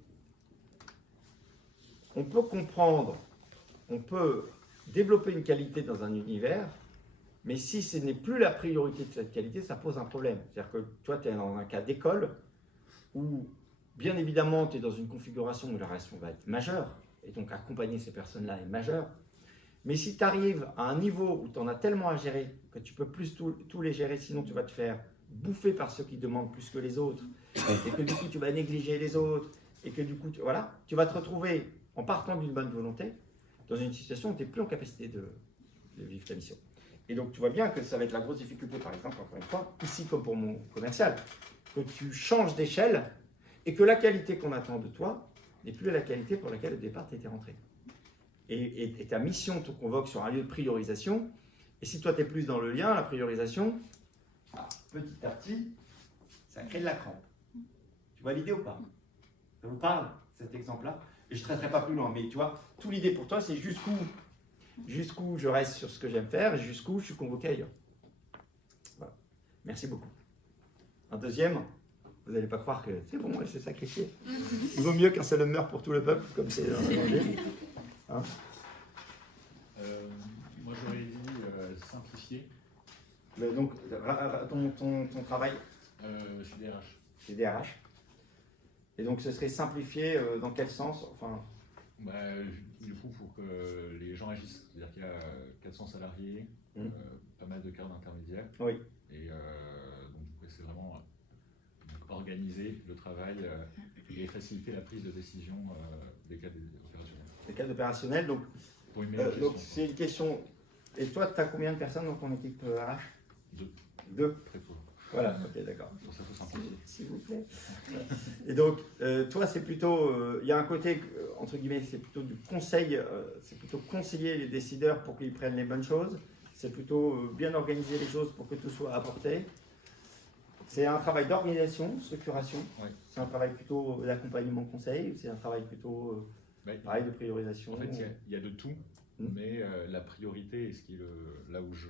on peut comprendre, on peut développer une qualité dans un univers, mais si ce n'est plus la priorité de cette qualité, ça pose un problème. C'est-à-dire que toi, tu es dans un cas d'école où, bien évidemment, tu es dans une configuration où la relation va être majeure, et donc accompagner ces personnes-là est majeur. Mais si tu arrives à un niveau où tu en as tellement à gérer que tu peux plus tout les gérer, sinon tu vas te faire bouffer par ceux qui demandent plus que les autres, et que du coup tu vas négliger les autres, et que du coup tu vas te retrouver en partant d'une bonne volonté dans une situation où tu n'es plus en capacité de vivre ta mission. Et donc tu vois bien que ça va être la grosse difficulté, par exemple, encore une fois, ici comme pour mon commercial, que tu changes d'échelle et que la qualité qu'on attend de toi n'est plus la qualité pour laquelle au départ tu étais rentré. Et ta mission te convoque sur un lieu de priorisation. Et si toi, tu es plus dans le lien, la priorisation, petit à petit, ça crée de la crampe. Tu vois l'idée ou pas? Ça vous parle, cet exemple-là? Et je ne traiterai pas plus loin, mais tu vois, toute l'idée pour toi, c'est jusqu'où je reste sur ce que j'aime faire et jusqu'où je suis convoqué ailleurs. Voilà. Merci beaucoup. Un deuxième, vous n'allez pas croire que c'est bon, elle s'est sacrifiée. Il vaut mieux qu'un seul homme meure pour tout le peuple, comme c'est demandé. Hein? Moi j'aurais dit simplifier. Donc, ton travail Chez DRH. chez DRH. Et donc, ce serait simplifié dans quel sens? Enfin, Du coup, pour que les gens agissent. C'est-à-dire qu'il y a 400 salariés, pas mal de cadres intermédiaires. oui. Et donc, du coup, c'est vraiment organiser le travail et faciliter la prise de décision des cadres opérationnels. Les cadres opérationnels, donc, Pour une meilleure gestion. donc c'est une question. Et toi, tu as combien de personnes dans ton équipe RH? Deux. Très peu. Voilà, ok, d'accord. Pour ça, il faut simplifier. S'il vous plaît. Et donc, toi, c'est plutôt. Il y a un côté, entre guillemets, c'est plutôt du conseil, c'est plutôt conseiller les décideurs pour qu'ils prennent les bonnes choses. C'est plutôt bien organiser les choses pour que tout soit apporté. C'est un travail d'organisation, structuration. Oui. C'est un travail plutôt d'accompagnement conseil ou c'est un travail plutôt pareil de priorisation? En fait, il y a de tout, mais la priorité, et là où je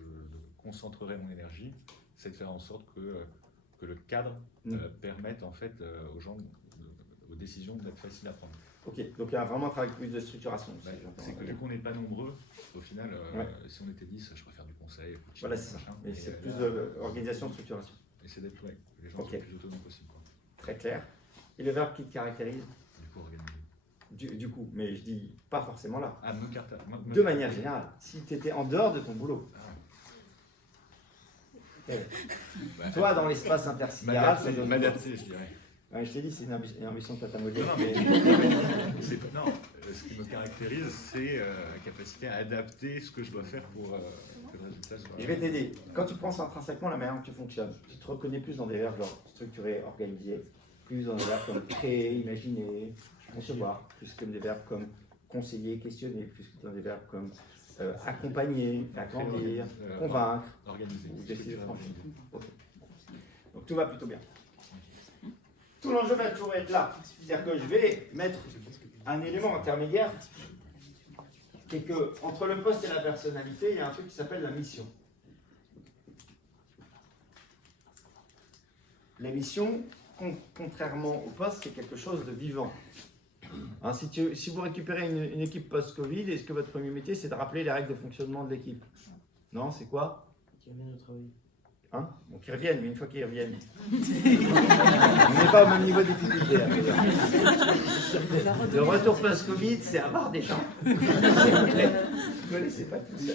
concentrerai mon énergie, c'est de faire en sorte que le cadre permette en fait aux gens, aux décisions d'être faciles à prendre. Ok, donc il y a vraiment un travail plus de structuration. C'est que vu qu'on n'est pas nombreux, au final, si on était 10, je préfère du conseil. Voilà, c'est ça. Mais c'est plus d'organisation, structuration. Essayer d'être que les gens soient le plus autonomes possible. Quoi. Très clair. Et le verbe qui te caractérise? Du coup, organiser. Du coup, mais je dis pas forcément là. De De manière générale, si tu étais en dehors de ton boulot. Toi, dans l'espace intersidéral, ça donne. M'adapter, je dirais. Ouais, je t'ai dit, c'est une ambition de Tata Modèle. Ce qui me caractérise, c'est la capacité à adapter ce que je dois faire pour que le résultat soit... Je vais t'aider. Quand tu penses intrinsèquement la manière dont tu fonctionnes, tu te reconnais plus dans des verbes genre structurer, organiser, plus dans des verbes comme créer, imaginer, concevoir, plus comme des verbes comme conseiller, questionner, plus que dans des verbes comme accompagner, agrandir, convaincre, Organiser. ou décider de Organiser. Ok. Donc tout va plutôt bien. Tout l'enjeu va toujours être là. C'est-à-dire que je vais mettre un élément intermédiaire, c'est que entre le poste et la personnalité, il y a un truc qui s'appelle la mission. La mission, contrairement au poste, c'est quelque chose de vivant. Hein, si vous récupérez une équipe post-Covid, est-ce que votre premier métier, c'est de rappeler les règles de fonctionnement de l'équipe? Non, c'est quoi? Qui reviennent au travail. Hein? Bon, qu'ils reviennent, mais une fois qu'ils reviennent. On n'est pas au même niveau de difficulté. Là, le retour post-Covid, c'est avoir des gens. Vous ne connaissez pas tout ça.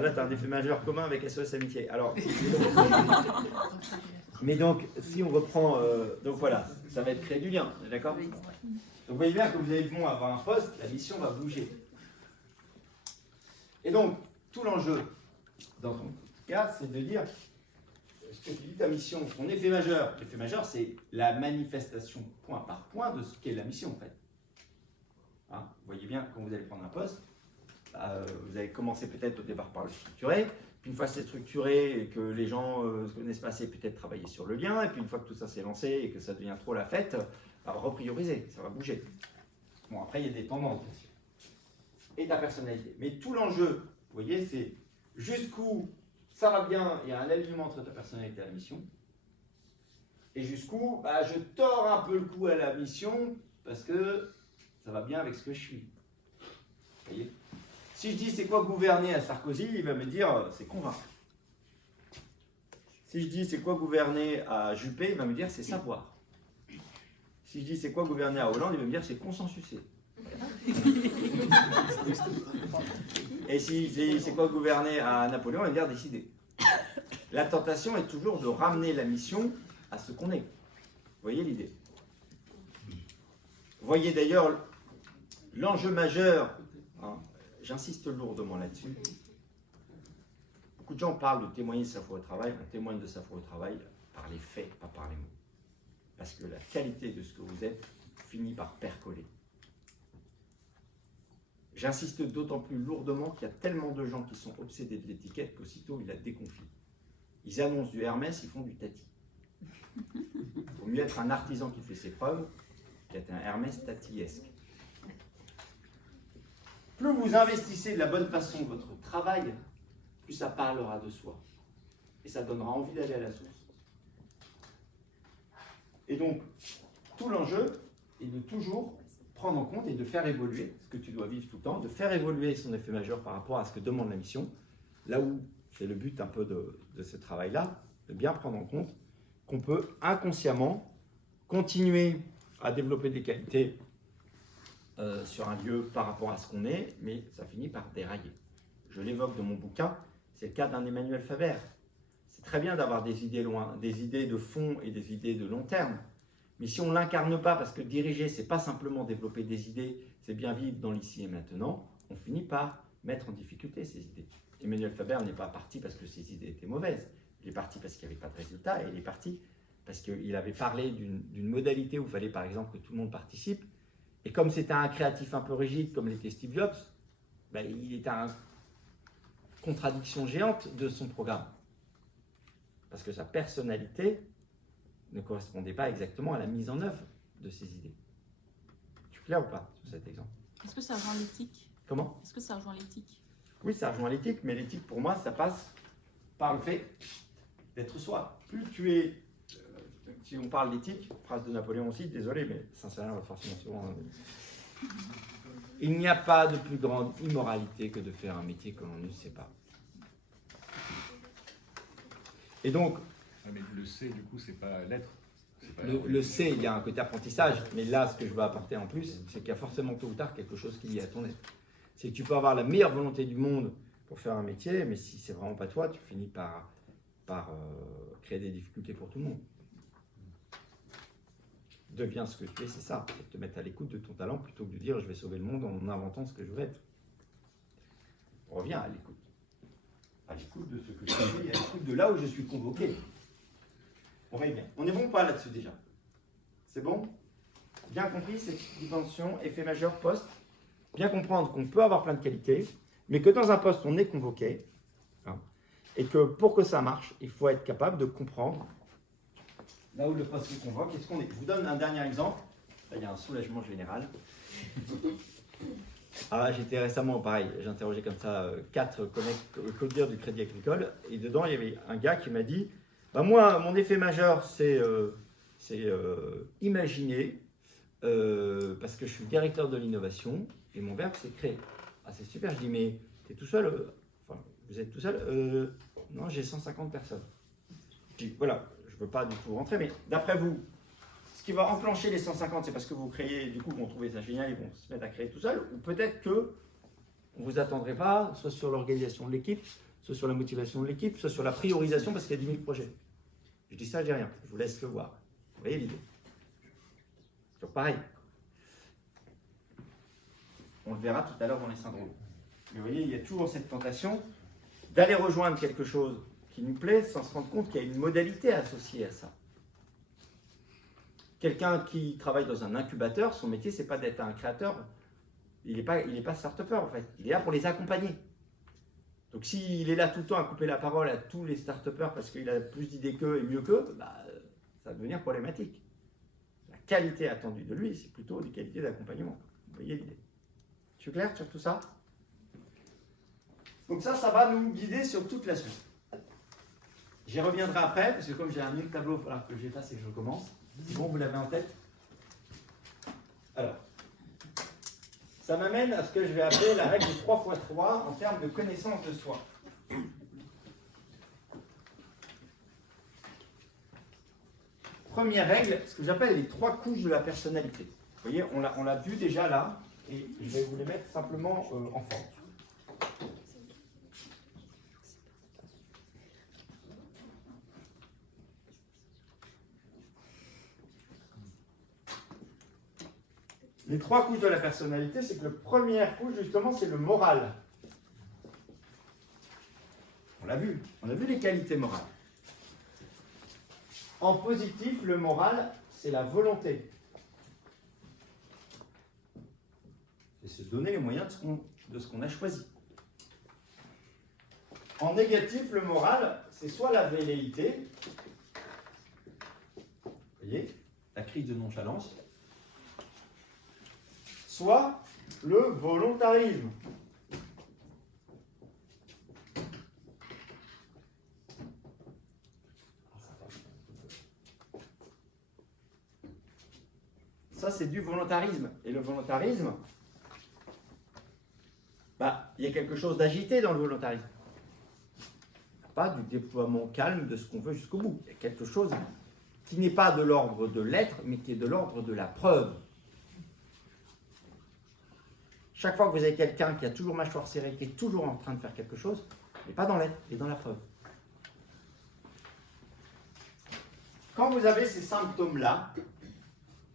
Là, tu as un effet majeur commun avec SOS Amitié. Alors, mais donc, si on reprend, donc voilà, ça va être créer du lien, d'accord? Donc, vous voyez bien que vous allez bon avoir un poste, la mission va bouger. Et donc, tout l'enjeu, dans ton cas, c'est de dire, ce que tu dis ta mission, ton effet majeur. L'effet majeur, c'est la manifestation point par point de ce qu'est la mission, en fait. Hein, vous voyez bien, quand vous allez prendre un poste, vous allez commencer peut-être au départ par le structurer, puis une fois que c'est structuré et que les gens se connaissent pas assez, peut-être travailler sur le lien, et puis une fois que tout ça s'est lancé et que ça devient trop la fête, reprioriser, ça va bouger. Bon, après, il y a des tendances, bien sûr. Et ta personnalité. Mais tout l'enjeu, vous voyez, c'est jusqu'où ça va bien, il y a un alignement entre ta personnalité et la mission, et jusqu'où je tords un peu le cou à la mission parce que ça va bien avec ce que je suis. Vous voyez? Si je dis c'est quoi gouverner à Sarkozy, il va me dire c'est convaincre. Si je dis c'est quoi gouverner à Juppé, il va me dire c'est savoir. Si je dis c'est quoi gouverner à Hollande, il va me dire c'est consensuser. Et si c'est quoi gouverner à Napoléon, il va me dire décider. La tentation est toujours de ramener la mission à ce qu'on est. Vous voyez l'idée? Vous voyez d'ailleurs l'enjeu majeur, hein, j'insiste lourdement là-dessus. Beaucoup de gens parlent de témoigner de sa foi au travail. On témoigne de sa foi au travail par les faits, pas par les mots. Parce que la qualité de ce que vous êtes finit par percoler. J'insiste d'autant plus lourdement qu'il y a tellement de gens qui sont obsédés de l'étiquette qu'aussitôt ils la déconfient. Ils annoncent du Hermès, ils font du Tati. Il vaut mieux être un artisan qui fait ses preuves qu'être un Hermès tatiesque. Plus vous investissez de la bonne façon votre travail, plus ça parlera de soi. Et ça donnera envie d'aller à la source. Et donc, tout l'enjeu est de toujours prendre en compte et de faire évoluer ce que tu dois vivre tout le temps, de faire évoluer son effet majeur par rapport à ce que demande la mission, là où c'est le but un peu de ce travail-là, de bien prendre en compte qu'on peut inconsciemment continuer à développer des qualités sur un lieu par rapport à ce qu'on est, mais ça finit par dérailler. Je l'évoque dans mon bouquin, c'est le cas d'un Emmanuel Faber. C'est très bien d'avoir des idées loin, des idées de fond et des idées de long terme, mais si on ne l'incarne pas, parce que diriger, c'est pas simplement développer des idées, c'est bien vivre dans l'ici et maintenant, on finit par mettre en difficulté ces idées. Emmanuel Faber n'est pas parti parce que ses idées étaient mauvaises, il est parti parce qu'il n'y avait pas de résultat, et il est parti parce qu'il avait parlé d'une modalité où il fallait par exemple que tout le monde participe, et comme c'était un créatif un peu rigide, comme l'était Steve Jobs, il était en contradiction géante de son programme. Parce que sa personnalité ne correspondait pas exactement à la mise en œuvre de ses idées. Tu es clair ou pas sur cet exemple? Est-ce que ça rejoint l'éthique? Comment? Est-ce que ça rejoint l'éthique? Oui, ça rejoint l'éthique, mais l'éthique pour moi, ça passe par le fait d'être soi. Plus tu es... si on parle d'éthique, phrase de Napoléon aussi, désolé, mais sincèrement, forcément souvent... il n'y a pas de plus grande immoralité que de faire un métier que l'on ne sait pas. Et donc, mais le C, du coup, c'est pas l'être. Le C, il y a un côté apprentissage, mais là, ce que je veux apporter en plus, c'est qu'il y a forcément tôt ou tard quelque chose qui est lié à ton être. C'est que tu peux avoir la meilleure volonté du monde pour faire un métier, mais si c'est vraiment pas toi, tu finis par créer des difficultés pour tout le monde. Deviens ce que tu es, c'est ça, c'est te mettre à l'écoute de ton talent plutôt que de dire je vais sauver le monde en inventant ce que je veux être. On revient à l'écoute. À l'écoute de ce que je fais, à l'écoute de là où je suis convoqué. On revient. On est bon ou pas là-dessus déjà? C'est bon? Bien compris cette dimension, effet majeur, poste. Bien comprendre qu'on peut avoir plein de qualités, mais que dans un poste, on est convoqué. Hein, et que pour que ça marche, il faut être capable de comprendre là où le poste vous convoque. Est-ce qu'on est? Je vous donne un dernier exemple. Là, il y a un soulagement général. Ah, j'étais récemment, pareil, j'ai interrogé comme ça 4 codeurs du Crédit Agricole, et dedans, il y avait un gars qui m'a dit bah, moi, mon effet majeur, c'est imaginer, parce que je suis directeur de l'innovation, et mon verbe, c'est créer. Ah, c'est super, je dis mais t'es tout seul enfin, vous êtes tout seul non, j'ai 150 personnes. Je dis voilà, je ne veux pas du tout rentrer, mais d'après vous, ce qui va enclencher les 150, c'est parce que vous créez, du coup, ils vont trouver ça génial, ils vont se mettre à créer tout seul, ou peut-être que on ne vous attendrait pas, soit sur l'organisation de l'équipe, soit sur la motivation de l'équipe, soit sur la priorisation, parce qu'il y a 10 000 projets. Je dis ça, je dis rien, je vous laisse le voir. Vous voyez l'idée? Donc pareil. On le verra tout à l'heure dans les syndromes. Mais vous voyez, il y a toujours cette tentation d'aller rejoindre quelque chose qui nous plaît sans se rendre compte qu'il y a une modalité associée à ça. Quelqu'un qui travaille dans un incubateur, son métier, c'est pas d'être un créateur. Il n'est pas start-upper, en fait. Il est là pour les accompagner. Donc, s'il est là tout le temps à couper la parole à tous les start-upers parce qu'il a plus d'idées qu'eux et mieux qu'eux, bah, ça va devenir problématique. La qualité attendue de lui, c'est plutôt des qualités d'accompagnement. Vous voyez l'idée? Je suis clair sur tout ça? Donc ça va nous guider sur toute la suite. J'y reviendrai après, parce que comme j'ai un mille tableau, il va falloir que j'efface et que je commence. C'est bon, vous l'avez en tête? Alors, ça m'amène à ce que je vais appeler la règle du 3x3 en termes de connaissance de soi. Première règle, ce que j'appelle les 3 couches de la personnalité. Vous voyez, on l'a vu déjà là, et je vais vous les mettre simplement en forme. Les 3 couches de la personnalité, c'est que la première couche, justement, c'est le moral. On l'a vu, les qualités morales. En positif, le moral, c'est la volonté. C'est se donner les moyens de ce qu'on a choisi. En négatif, le moral, c'est soit la velléité, vous voyez, la crise de nonchalance, soit le volontarisme. Ça, c'est du volontarisme. Et le volontarisme, il y a quelque chose d'agité dans le volontarisme. Pas du déploiement calme de ce qu'on veut jusqu'au bout. Il y a quelque chose qui n'est pas de l'ordre de l'être, mais qui est de l'ordre de la preuve. Chaque fois que vous avez quelqu'un qui a toujours mâchoire serrée, qui est toujours en train de faire quelque chose, il n'est pas dans l'être, il est dans la preuve. Quand vous avez ces symptômes-là,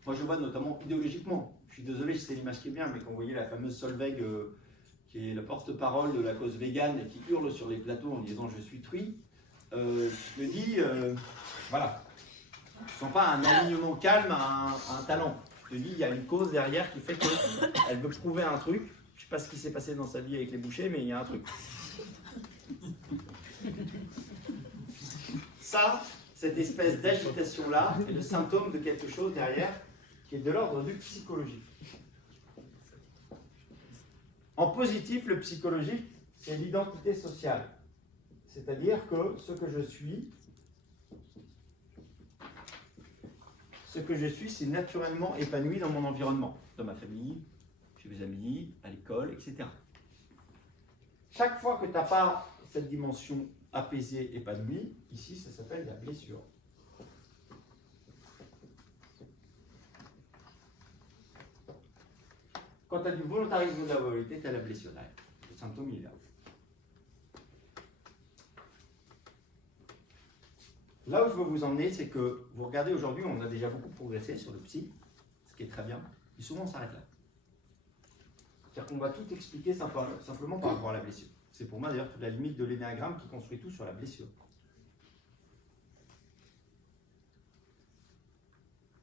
moi je vois notamment idéologiquement, je suis désolé, c'est l'image qui est bien, mais quand vous voyez la fameuse Solveig, qui est la porte-parole de la cause végane et qui hurle sur les plateaux en disant « je suis truie », je me dis, voilà, je ne sens pas un alignement calme à un talent. Je te dis, il y a une cause derrière qui fait qu'elle veut prouver un truc. Je ne sais pas ce qui s'est passé dans sa vie avec les bouchers, mais il y a un truc. Ça, cette espèce d'agitation-là, est le symptôme de quelque chose derrière qui est de l'ordre du psychologique. En positif, le psychologique, c'est l'identité sociale. C'est-à-dire que ce que je suis, c'est naturellement épanoui dans mon environnement, dans ma famille, chez mes amis, à l'école, etc. Chaque fois que tu n'as pas cette dimension apaisée, épanouie, ici, ça s'appelle la blessure. Quand tu as du volontarisme ou de la volonté, tu as la blessure derrière. Le symptôme, il est là. Là où je veux vous emmener, c'est que vous regardez aujourd'hui, on a déjà beaucoup progressé sur le psy, ce qui est très bien, et souvent on s'arrête là. C'est-à-dire qu'on va tout expliquer simplement par rapport à la blessure. C'est pour moi d'ailleurs toute la limite de l'énéagramme qui construit tout sur la blessure.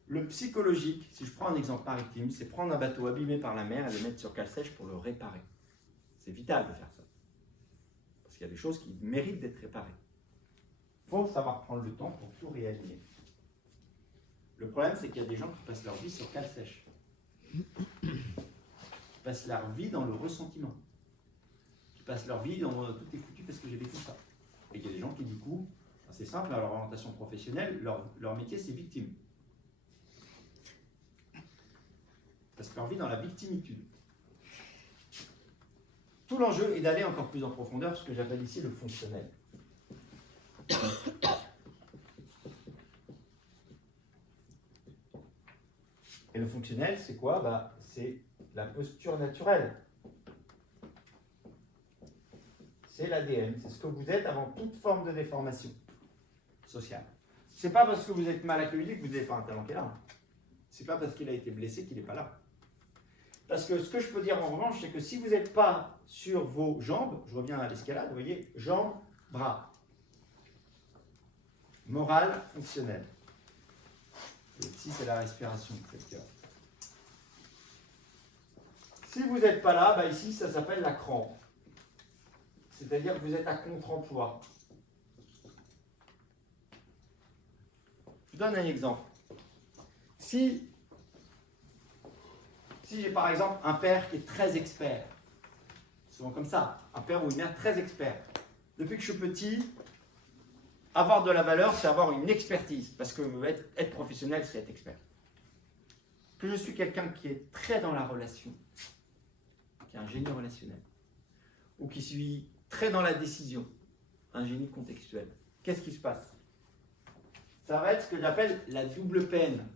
Le psychologique, si je prends un exemple maritime, c'est prendre un bateau abîmé par la mer et le mettre sur cale sèche pour le réparer. C'est vital de faire ça. Parce qu'il y a des choses qui méritent d'être réparées. Il faut savoir prendre le temps pour tout réaligner. Le problème, c'est qu'il y a des gens qui passent leur vie sur cale sèche. Qui passent leur vie dans le ressentiment. Qui passent leur vie dans tout est foutu parce que j'ai vécu ça. Et il y a des gens qui, du coup, c'est simple, à leur orientation professionnelle, leur métier, c'est victime. Parce que leur vie dans la victimitude. Tout l'enjeu est d'aller encore plus en profondeur, ce que j'appelle ici le fonctionnel. Et le fonctionnel, c'est quoi? C'est la posture naturelle. C'est l'ADN, c'est ce que vous êtes avant toute forme de déformation sociale. C'est pas parce que vous êtes mal accueilli que vous n'avez pas un talent qui est là. C'est pas parce qu'il a été blessé qu'il n'est pas là. Parce que ce que je peux dire en revanche, c'est que si vous n'êtes pas sur vos jambes, je reviens à l'escalade, vous voyez, jambes, bras. Morale, fonctionnelle. Le psy, c'est la respiration, c'est le cœur. Si vous n'êtes pas là, ici, ça s'appelle la crampe. C'est-à-dire que vous êtes à contre-emploi. Je vous donne un exemple. Si j'ai par exemple un père qui est très expert, souvent comme ça, un père ou une mère très expert, depuis que je suis petit, avoir de la valeur, c'est avoir une expertise, parce que être professionnel, c'est être expert. Que je suis quelqu'un qui est très dans la relation, qui est un génie relationnel, ou qui suis très dans la décision, un génie contextuel, qu'est-ce qui se passe? Ça va être ce que j'appelle la double peine.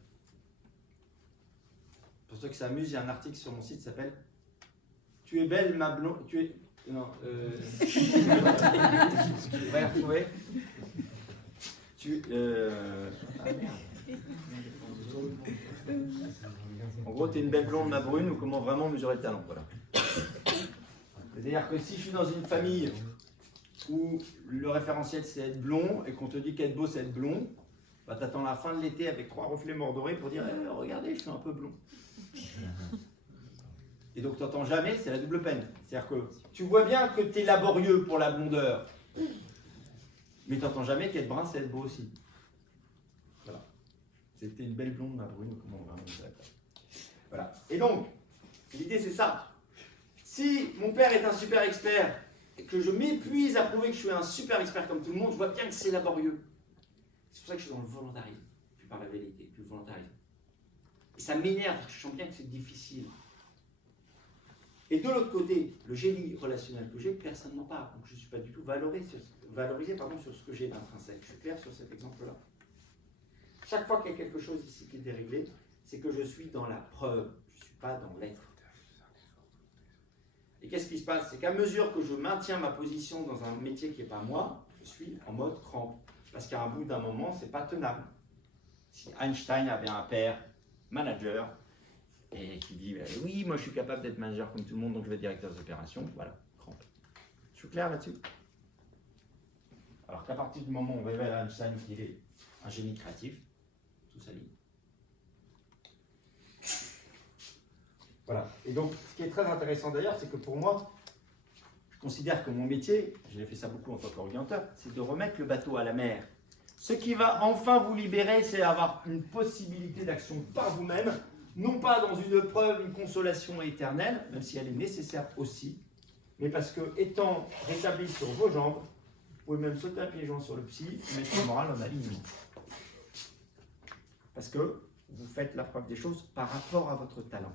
Pour ceux qui s'amusent, il y a un article sur mon site qui s'appelle « Tu es belle, ma blonde... » Tu es... Non, Vous allez retrouver. En gros, tu es une belle blonde, ma brune, ou comment vraiment mesurer le talent. Voilà. C'est-à-dire que si je suis dans une famille où le référentiel c'est être blond et qu'on te dit qu'être beau c'est être blond, t'attends la fin de l'été avec 3 reflets mordorés pour dire regardez, je suis un peu blond. Et donc tu n'entends jamais, c'est la double peine. C'est-à-dire que tu vois bien que tu es laborieux pour la blondeur, mais tu n'entends jamais qu'être brun c'est être beau aussi. Voilà. C'était une belle blonde, ma brune, comment on va dire. Voilà. Et donc, l'idée c'est ça. Si mon père est un super expert et que je m'épuise à prouver que je suis un super expert comme tout le monde, je vois bien que c'est laborieux. C'est pour ça que je suis dans le volontarisme, plus par la vérité, plus le volontarisme. Et ça m'énerve parce que je sens bien que c'est difficile. Et de l'autre côté, le génie relationnel que j'ai, personne n'en parle. Donc je ne suis pas du tout valorisé sur ce que j'ai d'intrinsèque. Je suis clair sur cet exemple-là. Chaque fois qu'il y a quelque chose ici qui est déréglé, c'est que je suis dans la preuve, je ne suis pas dans l'être. Et qu'est-ce qui se passe? C'est qu'à mesure que je maintiens ma position dans un métier qui n'est pas moi, je suis en mode crampe. Parce qu'à un bout d'un moment, ce n'est pas tenable. Si Einstein avait un père manager et qui dit oui, moi je suis capable d'être manager comme tout le monde, donc je vais être directeur des opérations, voilà, crampe. Je suis clair là-dessus? Alors qu'à partir du moment où on révèle à Einstein qu'il est un génie créatif, tout s'aligne. Voilà. Et donc, ce qui est très intéressant d'ailleurs, c'est que pour moi, je considère que mon métier, j'ai fait ça beaucoup en tant qu'orienteur, c'est de remettre le bateau à la mer. Ce qui va enfin vous libérer, c'est avoir une possibilité d'action par vous-même, non pas dans une preuve, une consolation éternelle, même si elle est nécessaire aussi, mais parce que, étant rétabli sur vos jambes, vous pouvez même sauter à pieds joints sur le psy et mettre le moral en alignement. Parce que vous faites la preuve des choses par rapport à votre talent.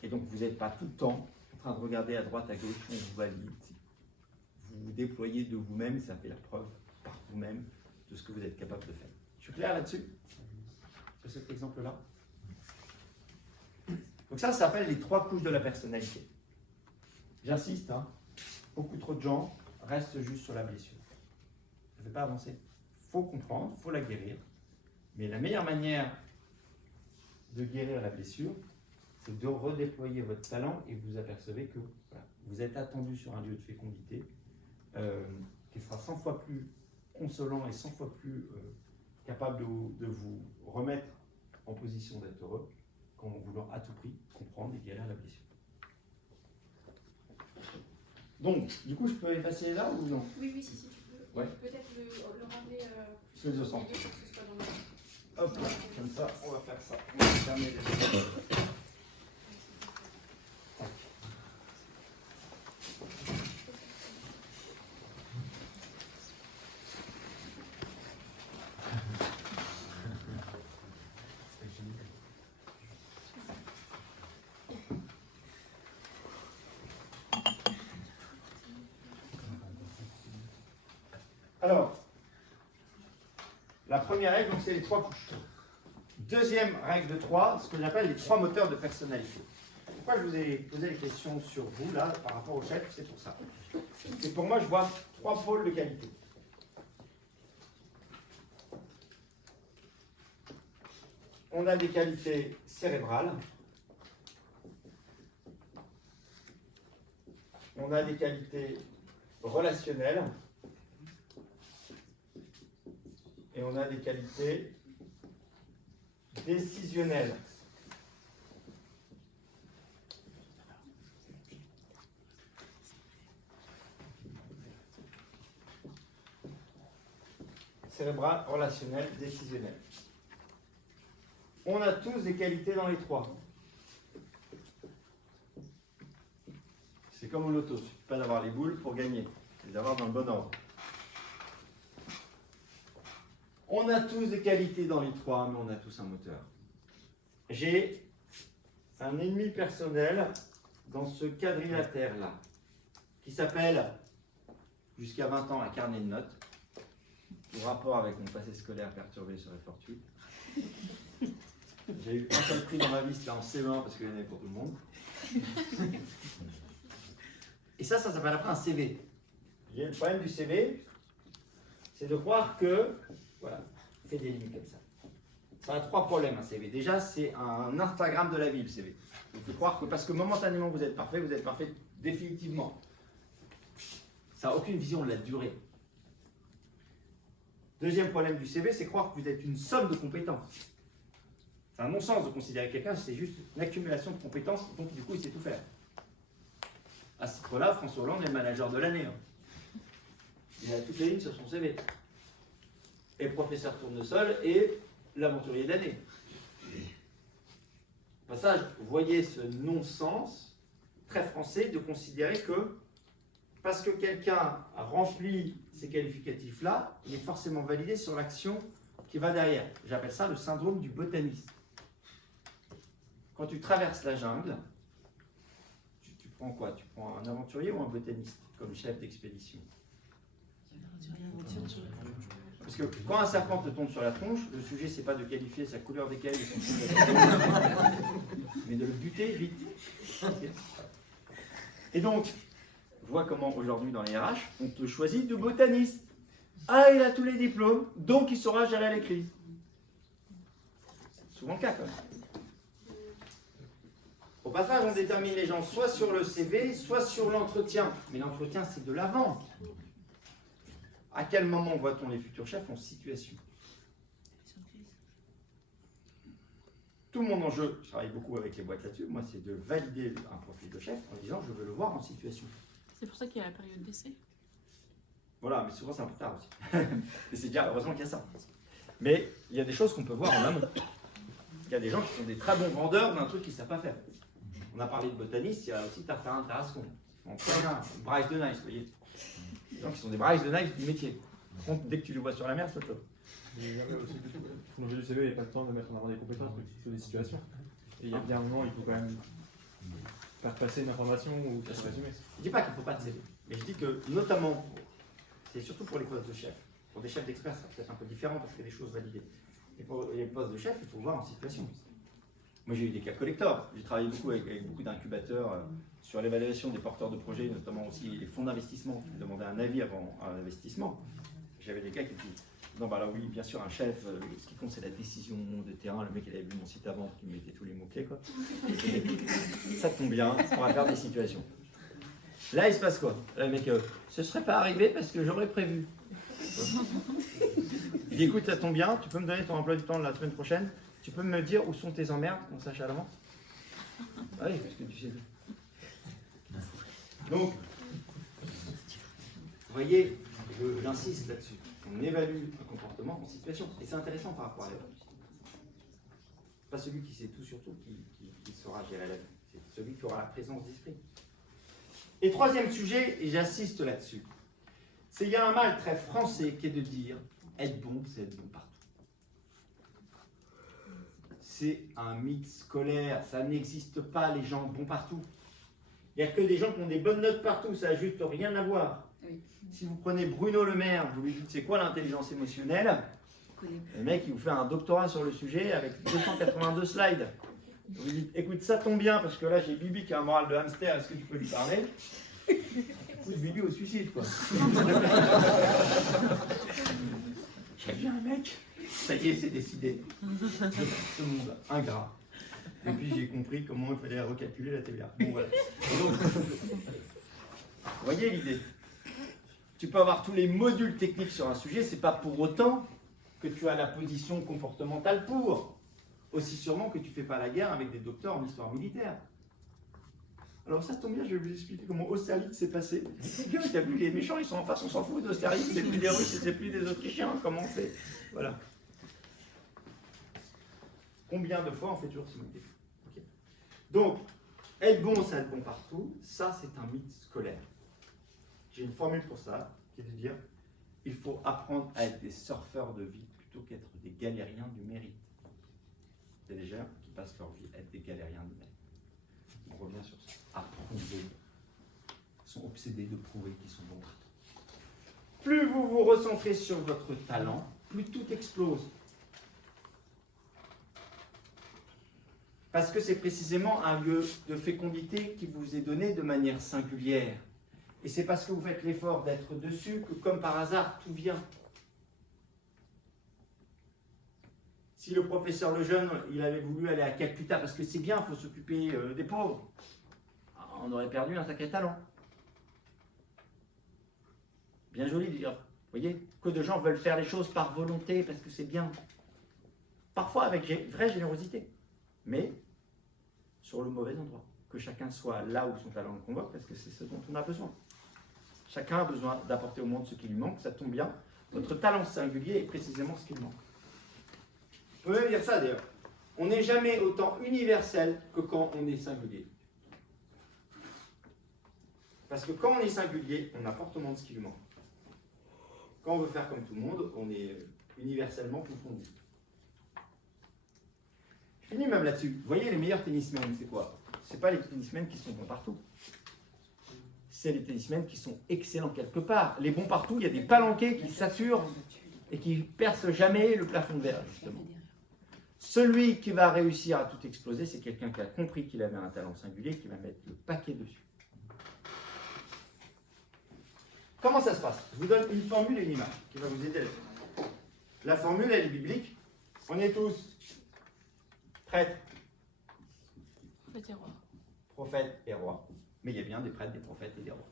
Et donc vous n'êtes pas tout le temps en train de regarder à droite, à gauche, on vous valide. Vous vous déployez de vous-même, ça fait la preuve par vous-même de ce que vous êtes capable de faire. Je suis clair là-dessus? Sur cet exemple-là? Donc ça s'appelle les 3 couches de la personnalité. J'insiste, beaucoup trop de gens restent juste sur la blessure. Ça ne fait pas avancer. Il faut comprendre, il faut la guérir. Mais la meilleure manière de guérir la blessure, c'est de redéployer votre talent et vous apercevez que voilà, vous êtes attendu sur un lieu de fécondité, qui sera 100 fois plus consolant et 100 fois plus capable de vous remettre en position d'être heureux, qu'en voulant à tout prix comprendre et guérir la blessure. Donc, du coup, je peux effacer là ou non? Oui, si tu peux. Ouais. Peut-être le ramener Plus de sang. pour que ce soit dans le... Hop, là, comme ça, on va faire ça. On va fermer les yeux. Alors, la première règle, donc, c'est les 3 couches. Deuxième règle de 3, ce que j'appelle les 3 moteurs de personnalité. Pourquoi je vous ai posé les questions sur vous, là, par rapport au chef? C'est pour ça. Et pour moi, je vois 3 pôles de qualité. On a des qualités cérébrales. On a des qualités relationnelles. Et on a des qualités décisionnelles. Cérébrale, relationnelle, décisionnelle. On a tous des qualités dans les 3. C'est comme au loto, il ne suffit pas d'avoir les boules pour gagner, c'est d'avoir dans le bon ordre. On a tous des qualités dans les 3, mais on a tous un moteur. J'ai un ennemi personnel dans ce quadrilatère-là, qui s'appelle, jusqu'à 20 ans, un carnet de notes, en rapport avec mon passé scolaire perturbé sur les fortuits. J'ai eu un seul prix dans ma vie, c'était en CE1, parce qu'il y en avait pour tout le monde. Et ça s'appelle après un CV. Le problème du CV, c'est de croire que, voilà, fait des lignes comme ça. Ça a 3 problèmes, un CV. Déjà, c'est un Instagram de la vie, le CV. Il faut croire que, parce que momentanément vous êtes parfait définitivement. Ça n'a aucune vision de la durée. Deuxième problème du CV, c'est croire que vous êtes une somme de compétences. C'est un non-sens de considérer quelqu'un, c'est juste une accumulation de compétences, donc du coup il sait tout faire. À ce titre-là, François Hollande est le manager de l'année. Il a toutes les lignes sur son CV. Et professeur tournesol et l'aventurier de l'année. Au passage, vous voyez ce non-sens très français de considérer que parce que quelqu'un a rempli ces qualificatifs-là, il est forcément validé sur l'action qui va derrière. J'appelle ça le syndrome du botaniste. Quand tu traverses la jungle, tu prends quoi? Tu prends un aventurier ou un botaniste comme chef d'expédition? Parce que quand un serpent te tombe sur la tronche, le sujet c'est pas de qualifier sa couleur d'écaille et son style mais de le buter vite. Et donc, vois comment aujourd'hui dans les RH, on te choisit de botaniste. Ah, il a tous les diplômes, donc il saura gérer les crises. Souvent le cas quand même. Au passage, on détermine les gens soit sur le CV, soit sur l'entretien. Mais l'entretien, c'est de l'avant. À quel moment voit-on les futurs chefs en situation? Tout mon enjeu, je travaille beaucoup avec les boîtes là-dessus, moi c'est de valider un profil de chef en disant je veux le voir en situation. C'est pour ça qu'il y a la période d'essai. Voilà, mais souvent c'est un peu tard aussi. Et c'est déjà heureusement qu'il y a ça. Mais il y a des choses qu'on peut voir en amont. Il y a des gens qui sont des très bons vendeurs d'un truc qu'ils ne savent pas faire. On a parlé de botanistes, il y a aussi Tartarin, Tarascon. On prend un Bryce de Nice, vous voyez. Des gens qui sont des Bryce de Nice du métier. Par contre, dès que tu les vois sur la mer, c'est autre chose. L'enjeu du CV, il n'y a pas le temps de mettre en avant des compétences, mais plutôt des situations. Et il y a bien un moment, il faut quand même faire passer une information ou faire résumer. Je ne dis pas qu'il ne faut pas de CV, mais je dis que notamment, c'est surtout pour les postes de chef. Pour des chefs d'experts, c'est peut-être un peu différent parce qu'il y a des choses validées. Et pour les postes de chef, il faut voir en situation. Moi, j'ai eu des cas collectors. J'ai travaillé beaucoup avec beaucoup d'incubateurs sur l'évaluation des porteurs de projets, notamment aussi les fonds d'investissement qui demandaient un avis avant un investissement. J'avais des cas qui disaient non, bah là oui, bien sûr, un chef, ce qui compte c'est la décision de terrain. Le mec, il avait vu mon site avant, qui me mettait tous les mots-clés, quoi. Ça tombe bien, on va faire des situations. Là, il se passe quoi? Là, le mec, ce serait pas arrivé parce que j'aurais prévu. Il dit, écoute, ça tombe bien, tu peux me donner ton emploi du temps de la semaine prochaine? Tu peux me dire où sont tes emmerdes, qu'on sache à l'avance? Ah oui, parce que tu sais tout. Donc, vous voyez, j'insiste là-dessus. On évalue un comportement en situation. Et c'est intéressant par rapport à l'élève. Pas celui qui sait tout sur tout qui saura gérer la vie. C'est celui qui aura la présence d'esprit. Et troisième sujet, et j'insiste là-dessus, c'est qu'il y a un mal très français qui est de dire être bon, c'est être bon partout. C'est un mythe scolaire, ça n'existe pas les gens bons partout. Il n'y a que des gens qui ont des bonnes notes partout, ça n'a juste rien à voir. Oui. Si vous prenez Bruno Le Maire, vous lui dites c'est quoi l'intelligence émotionnelle, le mec il vous fait un doctorat sur le sujet avec 282 slides. Vous lui dites écoute ça tombe bien parce que là j'ai Bibi qui a un moral de hamster, est-ce que tu peux lui parler? Pousse Bibi au suicide quoi. J'ai vu un mec, ça y est c'est décidé. Ce monde ingrat. Et puis j'ai compris comment il fallait recalculer la TVA. Bon voilà. Donc, vous voyez l'idée? Tu peux avoir tous les modules techniques sur un sujet, c'est pas pour autant que tu as la position comportementale pour. Aussi sûrement que tu fais pas la guerre avec des docteurs en histoire militaire. Alors ça tombe bien, je vais vous expliquer comment Austerlitz s'est passé. Tu as vu, les méchants, ils sont en face, on s'en fout d'Austerlitz, c'est plus des Russes, c'est plus des Autrichiens, comment on fait? Voilà. Combien de fois on fait toujours simultané? Okay. Donc, être bon, c'est être bon partout, ça c'est un mythe scolaire. J'ai une formule pour ça, qui est de dire il faut apprendre à être des surfeurs de vie plutôt qu'être des galériens du mérite. Il y a des gens qui passent leur vie à être des galériens du mérite. On revient sur ça. À prouver. Ils sont obsédés de prouver qu'ils sont bons. Plus vous vous recentrez sur votre talent, plus tout explose. Parce que c'est précisément un lieu de fécondité qui vous est donné de manière singulière. Et c'est parce que vous faites l'effort d'être dessus que, comme par hasard, tout vient. Si le professeur Lejeune, il avait voulu aller à Calcutta, parce que c'est bien, il faut s'occuper des pauvres, on aurait perdu un sacré talent. Bien joli d'ailleurs. Vous voyez, que de gens veulent faire les choses par volonté, parce que c'est bien. Parfois avec vraie générosité, mais sur le mauvais endroit. Que chacun soit là où son talent le convoque, parce que c'est ce dont on a besoin. Chacun a besoin d'apporter au monde ce qui lui manque, ça tombe bien. Votre talent singulier est précisément ce qui lui manque. On peut même dire ça d'ailleurs. On n'est jamais autant universel que quand on est singulier. Parce que quand on est singulier, on apporte au monde ce qui lui manque. Quand on veut faire comme tout le monde, on est universellement confondu. Je finis même là-dessus. Vous voyez, les meilleurs tennismen, c'est quoi? C'est pas les tennismen qui sont bons partout. C'est les tennismen qui sont excellents quelque part. Les bons partout, il y a des palanquets qui saturent et qui percent jamais le plafond de verre, justement. Celui qui va réussir à tout exploser, c'est quelqu'un qui a compris qu'il avait un talent singulier, qui va mettre le paquet dessus. Comment ça se passe? Je vous donne une formule et une image qui va vous aider là-dessus. La formule, elle est biblique. On est tous prêtres, Prophète et roi. prophètes et rois. Mais il y a bien des prêtres, des prophètes et des rois.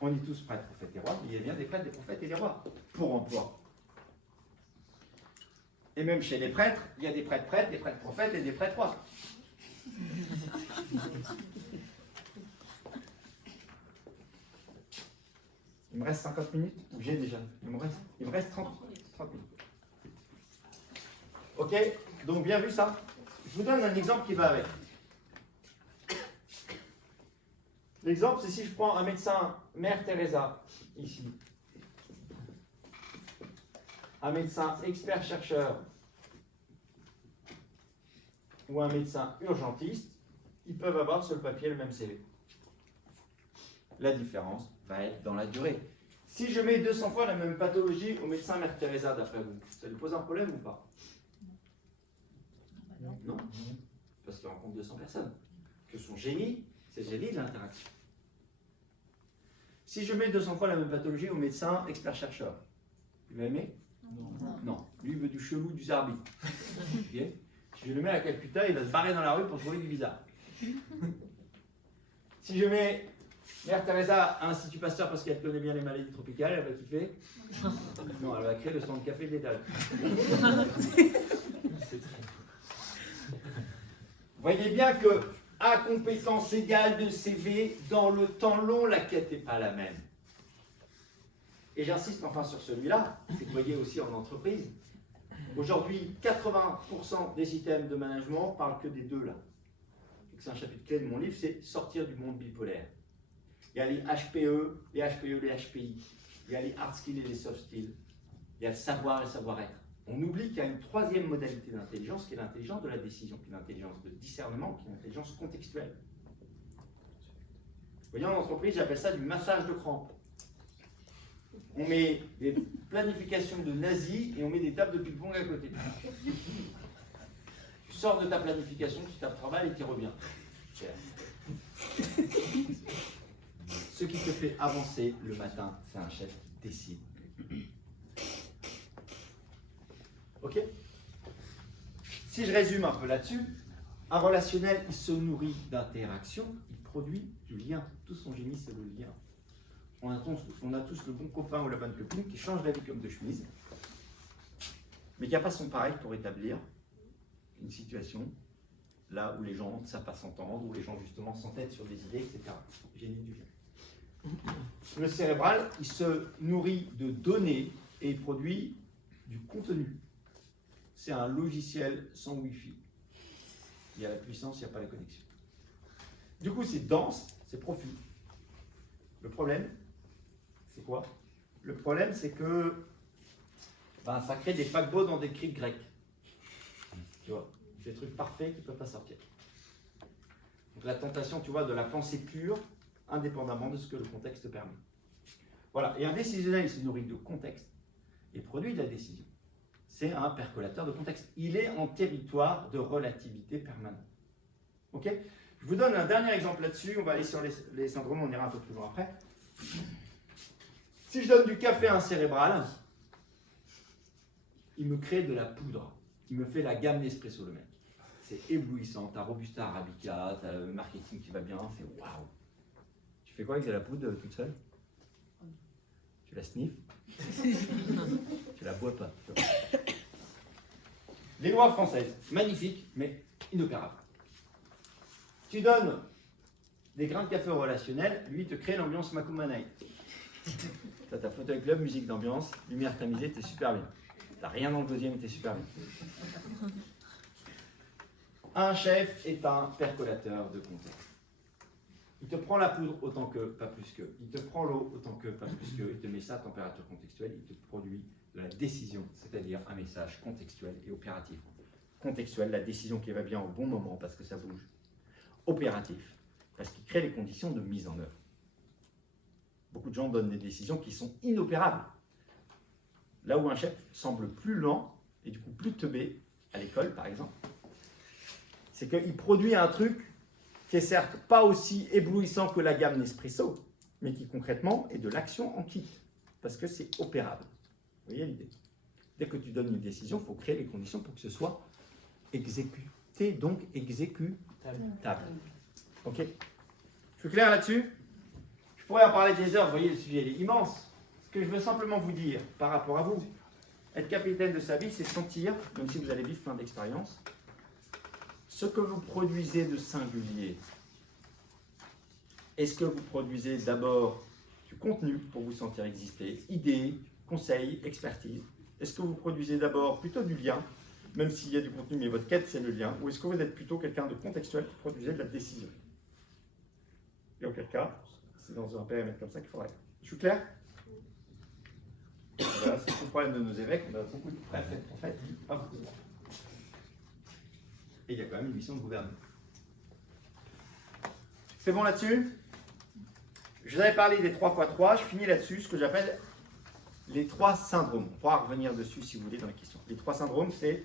On est tous prêtres, prophètes et rois, mais il y a bien des prêtres, des prophètes et des rois pour emploi. Et même chez les prêtres, il y a des prêtres prêtres, des prêtres prophètes et des prêtres rois. Il me reste 50 minutes, ou j'ai déjà. Il me reste 30 minutes. Ok, donc bien vu ça. Je vous donne un exemple qui va avec. L'exemple, c'est si je prends un médecin, Mère Teresa, ici. Un médecin expert-chercheur ou un médecin urgentiste, ils peuvent avoir sur le papier le même CV. La différence va être dans la durée. Si je mets 200 fois la même pathologie au médecin Mère Teresa, d'après vous, ça lui pose un problème ou pas? Non. Parce qu'il rencontre 200 personnes. Que son génie, c'est le génie de l'interaction. Si je mets 200 fois la même pathologie au médecin expert-chercheur, il va aimer? Non, lui il veut du chelou, du zarbi. Ok. Si je le mets à Calcutta, il va se barrer dans la rue pour trouver du bizarre. Si je mets Mère Teresa à Institut Pasteur parce qu'elle connaît bien les maladies tropicales, elle va kiffer. Non, elle va créer le stand de café de l'étage. Voyez bien que à compétence égale de CV, dans le temps long, la quête n'est pas la même. Et j'insiste enfin sur celui-là, que vous voyez aussi en entreprise. Aujourd'hui, 80% des systèmes de management parlent que des deux là. C'est un chapitre clé de mon livre, c'est sortir du monde bipolaire. Il y a les HPE, les HPI. Il y a les hard skills et les soft skills. Il y a le savoir et le savoir-être. On oublie qu'il y a une troisième modalité d'intelligence qui est l'intelligence de la décision, qui est l'intelligence de discernement, qui est l'intelligence contextuelle. Vous voyez, en entreprise, j'appelle ça du massage de crampes. On met des planifications de nazis et on met des tables de ping-pong à côté. Tu sors de ta planification, tu tapes 3 balles et tu reviens. Ce qui te fait avancer le matin, c'est un chef qui décide. Ok? Si je résume un peu là-dessus, un relationnel, il se nourrit d'interaction, il produit du lien. Tout son génie, c'est le lien. On a tous le bon copain ou la bonne copine qui change la vie comme de chemise, mais qui n'a pas son pareil pour établir une situation là où les gens ne savent pas s'entendre, où les gens justement s'entêtent sur des idées, etc. Génie du lien. Le cérébral, il se nourrit de données et il produit du contenu. C'est un logiciel sans Wi-Fi. Il y a la puissance, il n'y a pas la connexion. Du coup, c'est dense, c'est profond. Le problème, c'est quoi? Le problème, c'est que ça crée des paquebots dans des criques grecques. Tu vois, des trucs parfaits qui ne peuvent pas sortir. Donc la tentation, tu vois, de la pensée pure, indépendamment de ce que le contexte permet. Voilà, et un décisionnel, il se nourrit de contexte et produit de la décision. C'est un percolateur de contexte. Il est en territoire de relativité permanente. Ok? Je vous donne un dernier exemple là-dessus. On va aller sur les syndromes, on ira un peu plus loin après. Si je donne du café à un cérébral, il me crée de la poudre. Il me fait la gamme Nespresso, le mec. C'est éblouissant. T'as Robusta Arabica, t'as le marketing qui va bien. C'est waouh. Tu fais quoi avec de la poudre toute seule? Tu la sniffes? Tu la bois pas. Les lois françaises, magnifiques, mais inopérables. Tu donnes des grains de café relationnels, lui il te crée l'ambiance Macumba Night. T'as ta fauteuil club, musique d'ambiance, lumière tamisée, t'es super bien. T'as rien dans le deuxième, t'es super bien. Un chef est un percolateur de contexte. Il te prend la poudre autant que, pas plus que. Il te prend l'eau autant que, pas plus que. Il te met ça à température contextuelle. Il te produit de la décision, c'est-à-dire un message contextuel et opératif. Contextuel, la décision qui va bien au bon moment parce que ça bouge. Opératif, parce qu'il crée les conditions de mise en œuvre. Beaucoup de gens donnent des décisions qui sont inopérables. Là où un chef semble plus lent et du coup plus teubé, à l'école par exemple, c'est qu'il produit un truc qui est certes pas aussi éblouissant que la gamme Nespresso, mais qui concrètement est de l'action en kit, parce que c'est opérable. Vous voyez l'idée? Dès que tu donnes une décision, il faut créer les conditions pour que ce soit exécuté, donc exécutable. Ok? Je suis clair là-dessus? Je pourrais en parler des heures, vous voyez, le sujet il est immense. Ce que je veux simplement vous dire par rapport à vous, être capitaine de sa vie, c'est sentir, même si vous allez vivre plein d'expériences, ce que vous produisez de singulier. Est-ce que vous produisez d'abord du contenu pour vous sentir exister, idées, conseils, expertise? Est-ce que vous produisez d'abord plutôt du lien, même s'il y a du contenu, mais votre quête c'est le lien? Ou est-ce que vous êtes plutôt quelqu'un de contextuel qui produisait de la décision? Et auquel cas, c'est dans un périmètre comme ça qu'il faudrait être. Je suis clair? Voilà, c'est le problème de nos évêques, on a beaucoup de préfets, en fait, pas beaucoup. Et il y a quand même une mission de gouverner. C'est bon là-dessus? Je vous avais parlé des 3x3, je finis là-dessus, ce que j'appelle les 3 syndromes. On pourra revenir dessus si vous voulez dans la question. Les 3 syndromes, c'est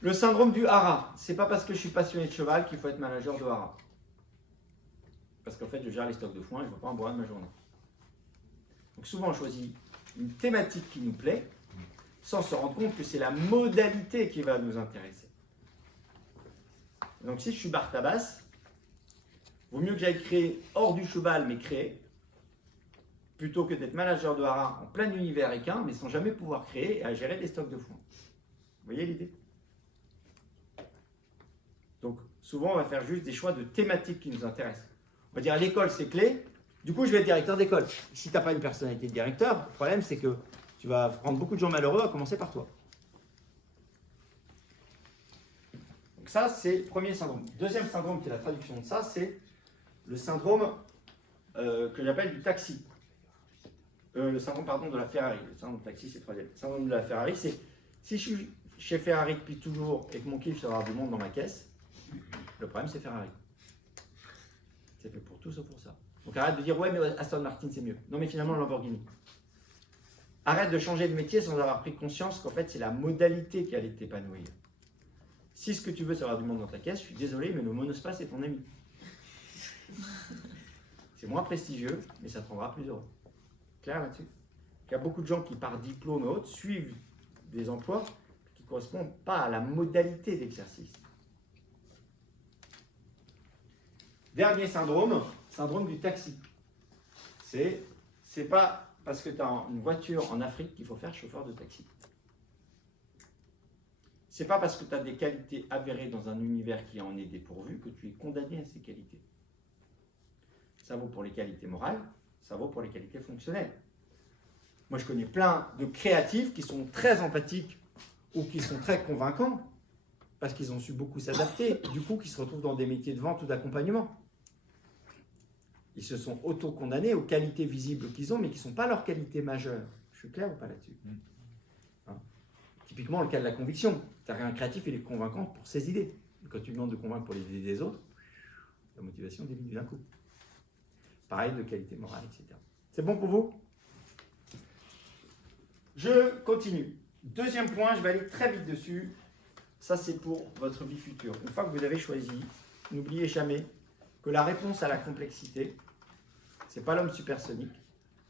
le syndrome du hara. C'est pas parce que je suis passionné de cheval qu'il faut être manager de hara. Parce qu'en fait, je gère les stocks de foin et je ne veux pas en boire de ma journée. Donc souvent, on choisit une thématique qui nous plaît sans se rendre compte que c'est la modalité qui va nous intéresser. Donc si je suis bar tabasse, vaut mieux que j'aille créer hors du cheval, mais créer, plutôt que d'être manager de haras en plein univers équin, mais sans jamais pouvoir créer et à gérer des stocks de foin. Vous voyez l'idée? Donc souvent on va faire juste des choix de thématiques qui nous intéressent. On va dire l'école c'est clé, du coup je vais être directeur d'école. Si tu n'as pas une personnalité de directeur, le problème c'est que tu vas rendre beaucoup de gens malheureux, à commencer par toi. Donc ça c'est le premier syndrome. Deuxième syndrome qui est la traduction de ça, c'est le syndrome que j'appelle du taxi. Le syndrome pardon, de la Ferrari. Le syndrome de taxi c'est le troisième. Le syndrome de la Ferrari c'est si je suis chez Ferrari depuis toujours et que mon kiff c'est d'avoir du monde dans ma caisse, le problème c'est Ferrari. C'est fait pour tout sauf pour ça. Donc arrête de dire ouais mais Aston Martin c'est mieux. Non mais finalement Lamborghini. Arrête de changer de métier sans avoir pris conscience qu'en fait c'est la modalité qui allait t'épanouir. Si ce que tu veux c'est avoir du monde dans ta caisse, je suis désolé mais le monospace est ton ami. C'est moins prestigieux mais ça te rendra plus heureux. Clair là-dessus? Il y a beaucoup de gens qui par diplôme et autres suivent des emplois qui ne correspondent pas à la modalité d'exercice. Dernier syndrome, syndrome du taxi. C'est pas parce que tu as une voiture en Afrique qu'il faut faire chauffeur de taxi. C'est pas parce que tu as des qualités avérées dans un univers qui en est dépourvu que tu es condamné à ces qualités. Ça vaut pour les qualités morales, ça vaut pour les qualités fonctionnelles. Moi, je connais plein de créatifs qui sont très empathiques ou qui sont très convaincants parce qu'ils ont su beaucoup s'adapter, du coup, qui se retrouvent dans des métiers de vente ou d'accompagnement. Ils se sont auto-condamnés aux qualités visibles qu'ils ont, mais qui ne sont pas leurs qualités majeures. Je suis clair ou pas là-dessus? Hein? Typiquement, le cas de la conviction. Un créatif, il est convaincant pour ses idées. Quand tu lui demandes de convaincre pour les idées des autres, la motivation diminue d'un coup. Pareil de qualité morale, etc. C'est bon pour vous? Je continue. Deuxième point, je vais aller très vite dessus. Ça, c'est pour votre vie future. Une fois que vous avez choisi, n'oubliez jamais que la réponse à la complexité, ce n'est pas l'homme supersonique,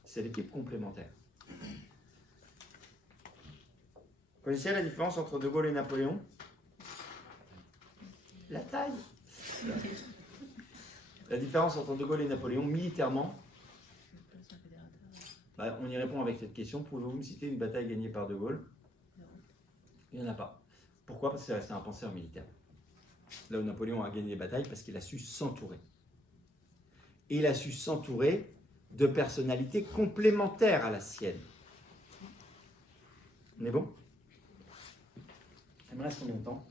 c'est l'équipe complémentaire. Vous connaissez la différence entre De Gaulle et Napoléon? La taille. La différence entre De Gaulle et Napoléon, militairement, on y répond avec cette question. Pouvez-vous me citer une bataille gagnée par De Gaulle? Il n'y en a pas. Pourquoi? Parce que c'est resté un penseur militaire. Là où Napoléon a gagné des batailles, parce qu'il a su s'entourer. Et il a su s'entourer de personnalités complémentaires à la sienne. On est bon? Il me reste combien de temps?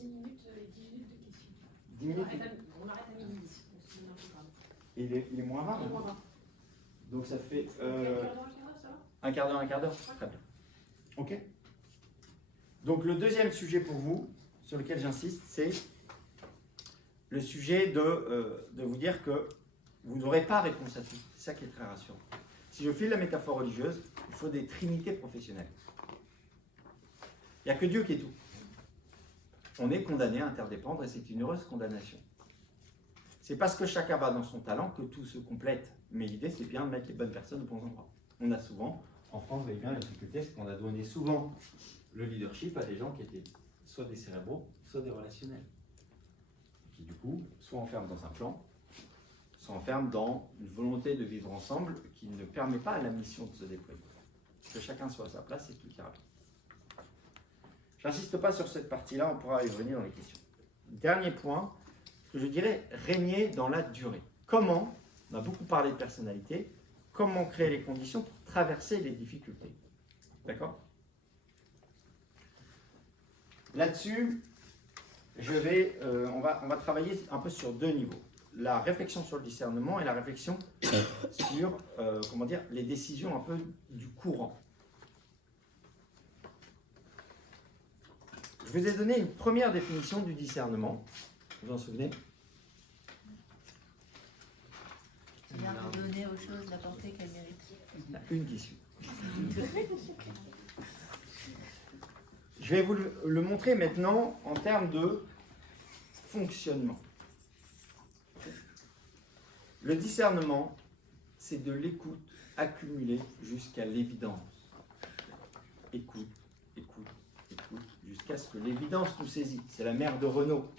10 minutes et 10 minutes de questions. 10 minutes. On arrête à midi 10. Il est moins rare. Donc ça fait un quart d'heure. Très bien. Ok. Donc le deuxième sujet pour vous, sur lequel j'insiste, c'est le sujet de vous dire que vous n'aurez pas réponse à tout. C'est ça qui est très rassurant. Si je file la métaphore religieuse, il faut des trinités professionnelles. Il n'y a que Dieu qui est tout. On est condamné à interdépendre et c'est une heureuse condamnation. C'est parce que chacun va dans son talent que tout se complète. Mais l'idée, c'est bien de mettre les bonnes personnes au bon endroit. On a souvent, en France, vous voyez bien la difficulté, c'est qu'on a donné souvent le leadership à des gens qui étaient soit des cérébraux, soit des relationnels. Qui du coup, soit enferment dans un plan, soit enferment dans une volonté de vivre ensemble qui ne permet pas à la mission de se déployer. Que chacun soit à sa place et tout ira bien. J'insiste pas sur cette partie-là, on pourra y revenir dans les questions. Dernier point, que je dirais régner dans la durée. Comment, on a beaucoup parlé de personnalité, comment créer les conditions pour traverser les difficultés. D'accord? Là-dessus, on va travailler un peu sur deux niveaux. La réflexion sur le discernement et la réflexion sur les décisions un peu du courant. Je vous ai donné une première définition du discernement. Vous vous en souvenez? C'est-à-dire de donner aux choses la portée qu'elles méritent. Il y en a une qui suit. Je vais vous le montrer maintenant en termes de fonctionnement. Le discernement, c'est de l'écoute accumuler jusqu'à l'évidence. Écoute, écoute, écoute, jusqu'à ce que l'évidence nous saisit. C'est la mer de Renault.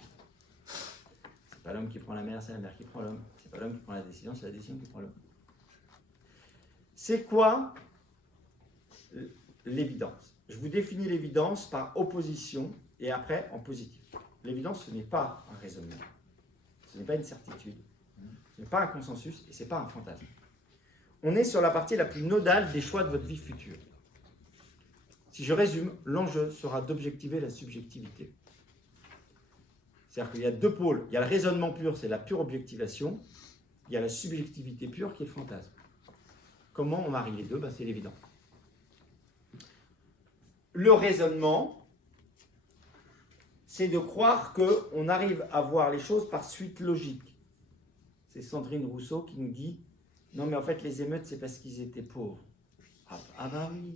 C'est pas l'homme qui prend la mer, c'est la mer qui prend l'homme. C'est pas l'homme qui prend la décision, c'est la décision qui prend l'homme. C'est quoi l'évidence? Je vous définis l'évidence par opposition et après en positif. L'évidence, ce n'est pas un raisonnement. Ce n'est pas une certitude. Ce n'est pas un consensus et ce n'est pas un fantasme. On est sur la partie la plus nodale des choix de votre vie future. Si je résume, l'enjeu sera d'objectiver la subjectivité. C'est-à-dire qu'il y a deux pôles. Il y a le raisonnement pur, c'est la pure objectivation. Il y a la subjectivité pure qui est le fantasme. Comment on marie les deux? C'est l'évident. Le raisonnement, c'est de croire qu'on arrive à voir les choses par suite logique. C'est Sandrine Rousseau qui nous dit « Non mais en fait les émeutes c'est parce qu'ils étaient pauvres. » Ah bah oui.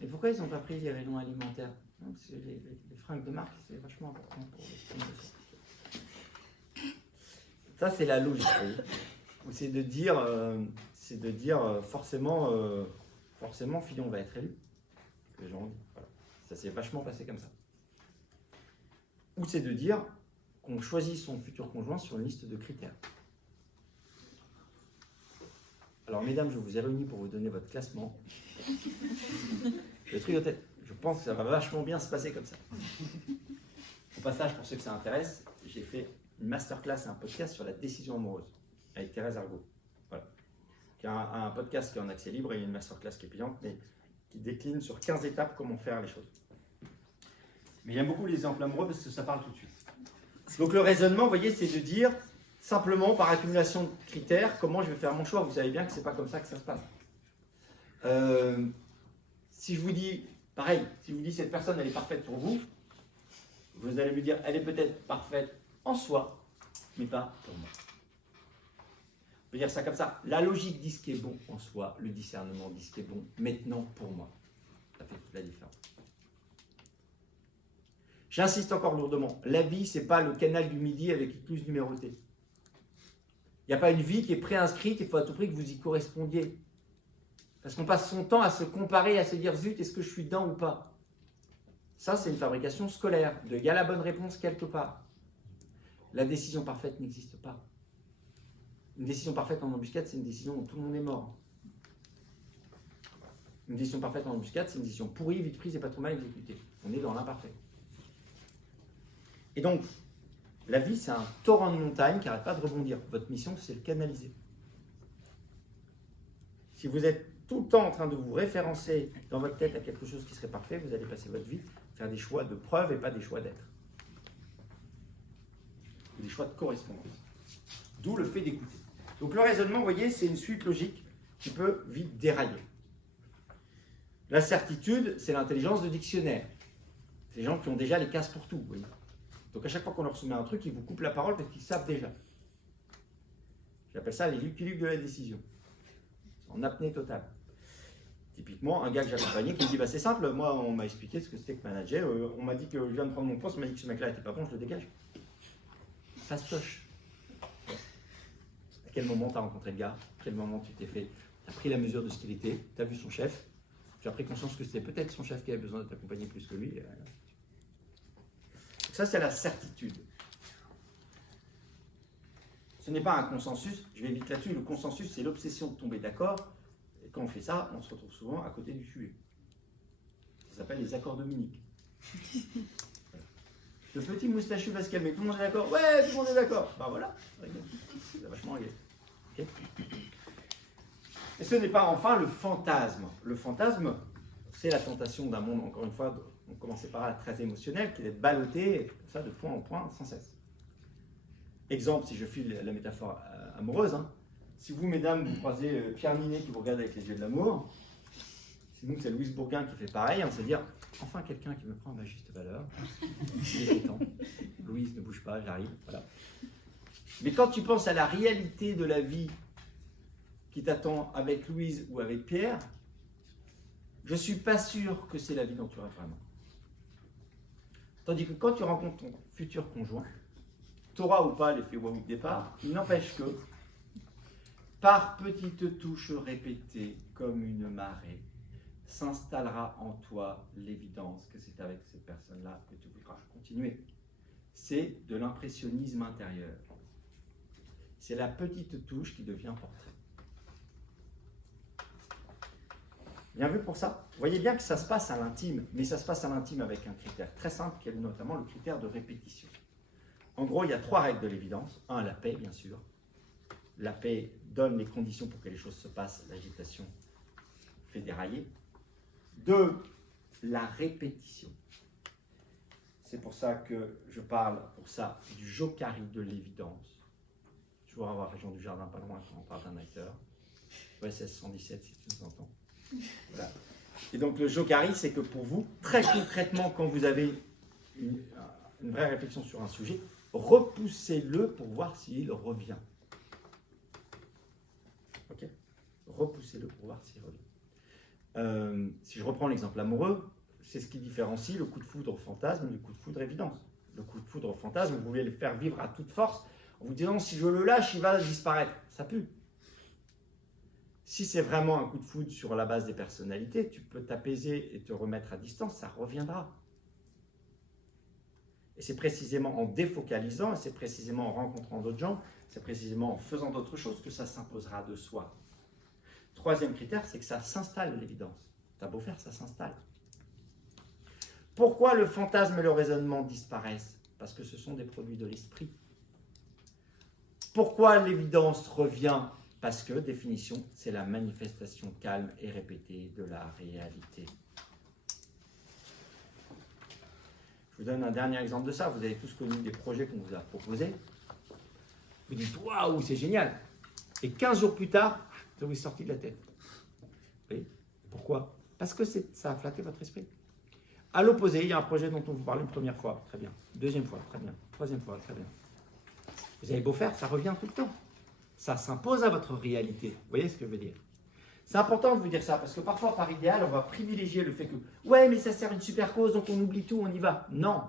Et pourquoi ils n'ont pas pris les rayons alimentaires? Non, parce que les fringues de marque c'est vachement important pour les. Ça c'est la logique. C'est de dire, forcément Fillon va être élu. Les gens disent, voilà. Ça s'est vachement passé comme ça. Ou c'est de dire qu'on choisit son futur conjoint sur une liste de critères. Alors mesdames, je vous ai réunis pour vous donner votre classement. Le truc de tête, je pense que ça va vachement bien se passer comme ça. Au passage, pour ceux que ça intéresse, j'ai fait une masterclass et un podcast sur la décision amoureuse avec Thérèse Argot. Voilà. Il y a un podcast qui est en accès libre et une masterclass qui est payante, mais qui décline sur 15 étapes comment faire les choses. Mais j'aime beaucoup les exemples amoureux parce que ça parle tout de suite. Donc le raisonnement, vous voyez, c'est de dire simplement par accumulation de critères comment je vais faire mon choix. Vous savez bien que ce n'est pas comme ça que ça se passe. Si je vous dis, pareil, si je vous dis cette personne elle est parfaite pour vous, vous allez me dire elle est peut-être parfaite en soi, mais pas pour moi. On peut dire ça comme ça. La logique dit ce qui est bon en soi, le discernement dit ce qui est bon maintenant pour moi. Ça fait toute la différence. J'insiste encore lourdement. La vie, ce n'est pas le canal du Midi avec écluse numérotée. Il n'y a pas une vie qui est préinscrite, il faut à tout prix que vous y correspondiez. Parce qu'on passe son temps à se comparer, à se dire zut, est-ce que je suis dedans ou pas? Ça, c'est une fabrication scolaire. Il y a la bonne réponse quelque part. La décision parfaite n'existe pas. Une décision parfaite en embuscade, c'est une décision où tout le monde est mort. Une décision parfaite en embuscade, c'est une décision pourrie, vite prise et pas trop mal exécutée. On est dans l'imparfait. Et donc, la vie, c'est un torrent de montagne qui n'arrête pas de rebondir. Votre mission, c'est le canaliser. Si vous êtes tout le temps en train de vous référencer dans votre tête à quelque chose qui serait parfait, vous allez passer votre vie à faire des choix de preuve et pas des choix d'être. Des choix de correspondance. D'où le fait d'écouter. Donc le raisonnement, vous voyez, c'est une suite logique qui peut vite dérailler. La certitude, c'est l'intelligence de dictionnaire. C'est les gens qui ont déjà les cases pour tout, vous voyez. Donc à chaque fois qu'on leur soumet un truc, ils vous coupent la parole parce qu'ils savent déjà. J'appelle ça les Lucky Luke de la décision. En apnée totale. Typiquement, un gars que j'accompagnais qui me dit bah, c'est simple, moi on m'a expliqué ce que c'était que manager, on m'a dit que je viens de prendre mon poste, on m'a dit que ce mec-là n'était pas bon, je le dégage. Fastoche. À quel moment tu as rencontré le gars? À quel moment tu t'es fait? Tu as pris la mesure de ce qu'il était, tu as vu son chef, tu as pris conscience que c'était peut-être son chef qui avait besoin de t'accompagner plus que lui. Ça, c'est la certitude. Ce n'est pas un consensus, je vais vite là-dessus, le consensus, c'est l'obsession de tomber d'accord. Et quand on fait ça, on se retrouve souvent à côté du sujet. Ça s'appelle les accords de Munich. Le petit moustachu va se calmer, tout le monde est d'accord? Ouais, tout le monde est d'accord. Ben voilà, c'est vachement réglé. Okay. Et ce n'est pas enfin le fantasme. Le fantasme, c'est la tentation d'un monde, encore une fois, on commençait par là, très émotionnel, qui est d'être ballotté, comme ça, de point en point, sans cesse. Exemple, si je file la métaphore amoureuse, hein. Si vous, mesdames, vous croisez Pierre Ninet qui vous regarde avec les yeux de l'amour, sinon c'est Louise Bourguin qui fait pareil, on se dit, enfin quelqu'un qui me prend à ma juste valeur. Il est temps. Louise, ne bouge pas, j'arrive. Voilà. Mais quand tu penses à la réalité de la vie qui t'attend avec Louise ou avec Pierre, je ne suis pas sûr que c'est la vie dont tu rêves vraiment. Tandis que quand tu rencontres ton futur conjoint, tu auras ou pas l'effet waouh de départ, il n'empêche que par petites touches répétées comme une marée, s'installera en toi l'évidence que c'est avec cette personne-là que tu voudras continuer. C'est de l'impressionnisme intérieur. C'est la petite touche qui devient portrait. Bien vu pour ça. Vous voyez bien que ça se passe à l'intime, mais ça se passe à l'intime avec un critère très simple, qui est notamment le critère de répétition. En gros, il y a 3 règles de l'évidence. 1, la paix, bien sûr. La paix donne les conditions pour que les choses se passent. L'agitation fait dérailler. 2, la répétition. C'est pour ça que je parle pour ça du jokari de l'évidence. Toujours avoir Région du Jardin pas loin quand on parle d'un acteur. OSS 117 si tu nous entends. Voilà. Et donc le jokari, c'est que pour vous, très concrètement, quand vous avez une vraie réflexion sur un sujet, repoussez-le pour voir s'il revient. Ok ? Repoussez-le pour voir s'il revient. Si je reprends l'exemple amoureux, c'est ce qui différencie le coup de foudre fantasme du coup de foudre évidence. Le coup de foudre fantasme, vous pouvez le faire vivre à toute force en vous disant si je le lâche, il va disparaître. Ça pue. Si c'est vraiment un coup de foudre sur la base des personnalités, tu peux t'apaiser et te remettre à distance, ça reviendra. Et c'est précisément en défocalisant, et c'est précisément en rencontrant d'autres gens, c'est précisément en faisant d'autres choses que ça s'imposera de soi. 3e critère, c'est que ça s'installe l'évidence. T'as beau faire, ça s'installe. Pourquoi le fantasme et le raisonnement disparaissent? Parce que ce sont des produits de l'esprit. Pourquoi l'évidence revient? Parce que, définition, c'est la manifestation calme et répétée de la réalité. Je vous donne un dernier exemple de ça. Vous avez tous connu des projets qu'on vous a proposés. Vous dites, waouh, c'est génial. Et 15 jours plus tard, ça vous est sorti de la tête. Oui. Pourquoi? Parce que ça a flatté votre esprit. À l'opposé, il y a un projet dont on vous parle une première fois, très bien. 2e fois, très bien. 3e fois, très bien. Vous avez beau faire, ça revient tout le temps. Ça s'impose à votre réalité. Vous voyez ce que je veux dire? C'est important de vous dire ça, parce que parfois, par idéal, on va privilégier le fait que « ouais, mais ça sert à une super cause, donc on oublie tout, on y va ». Non.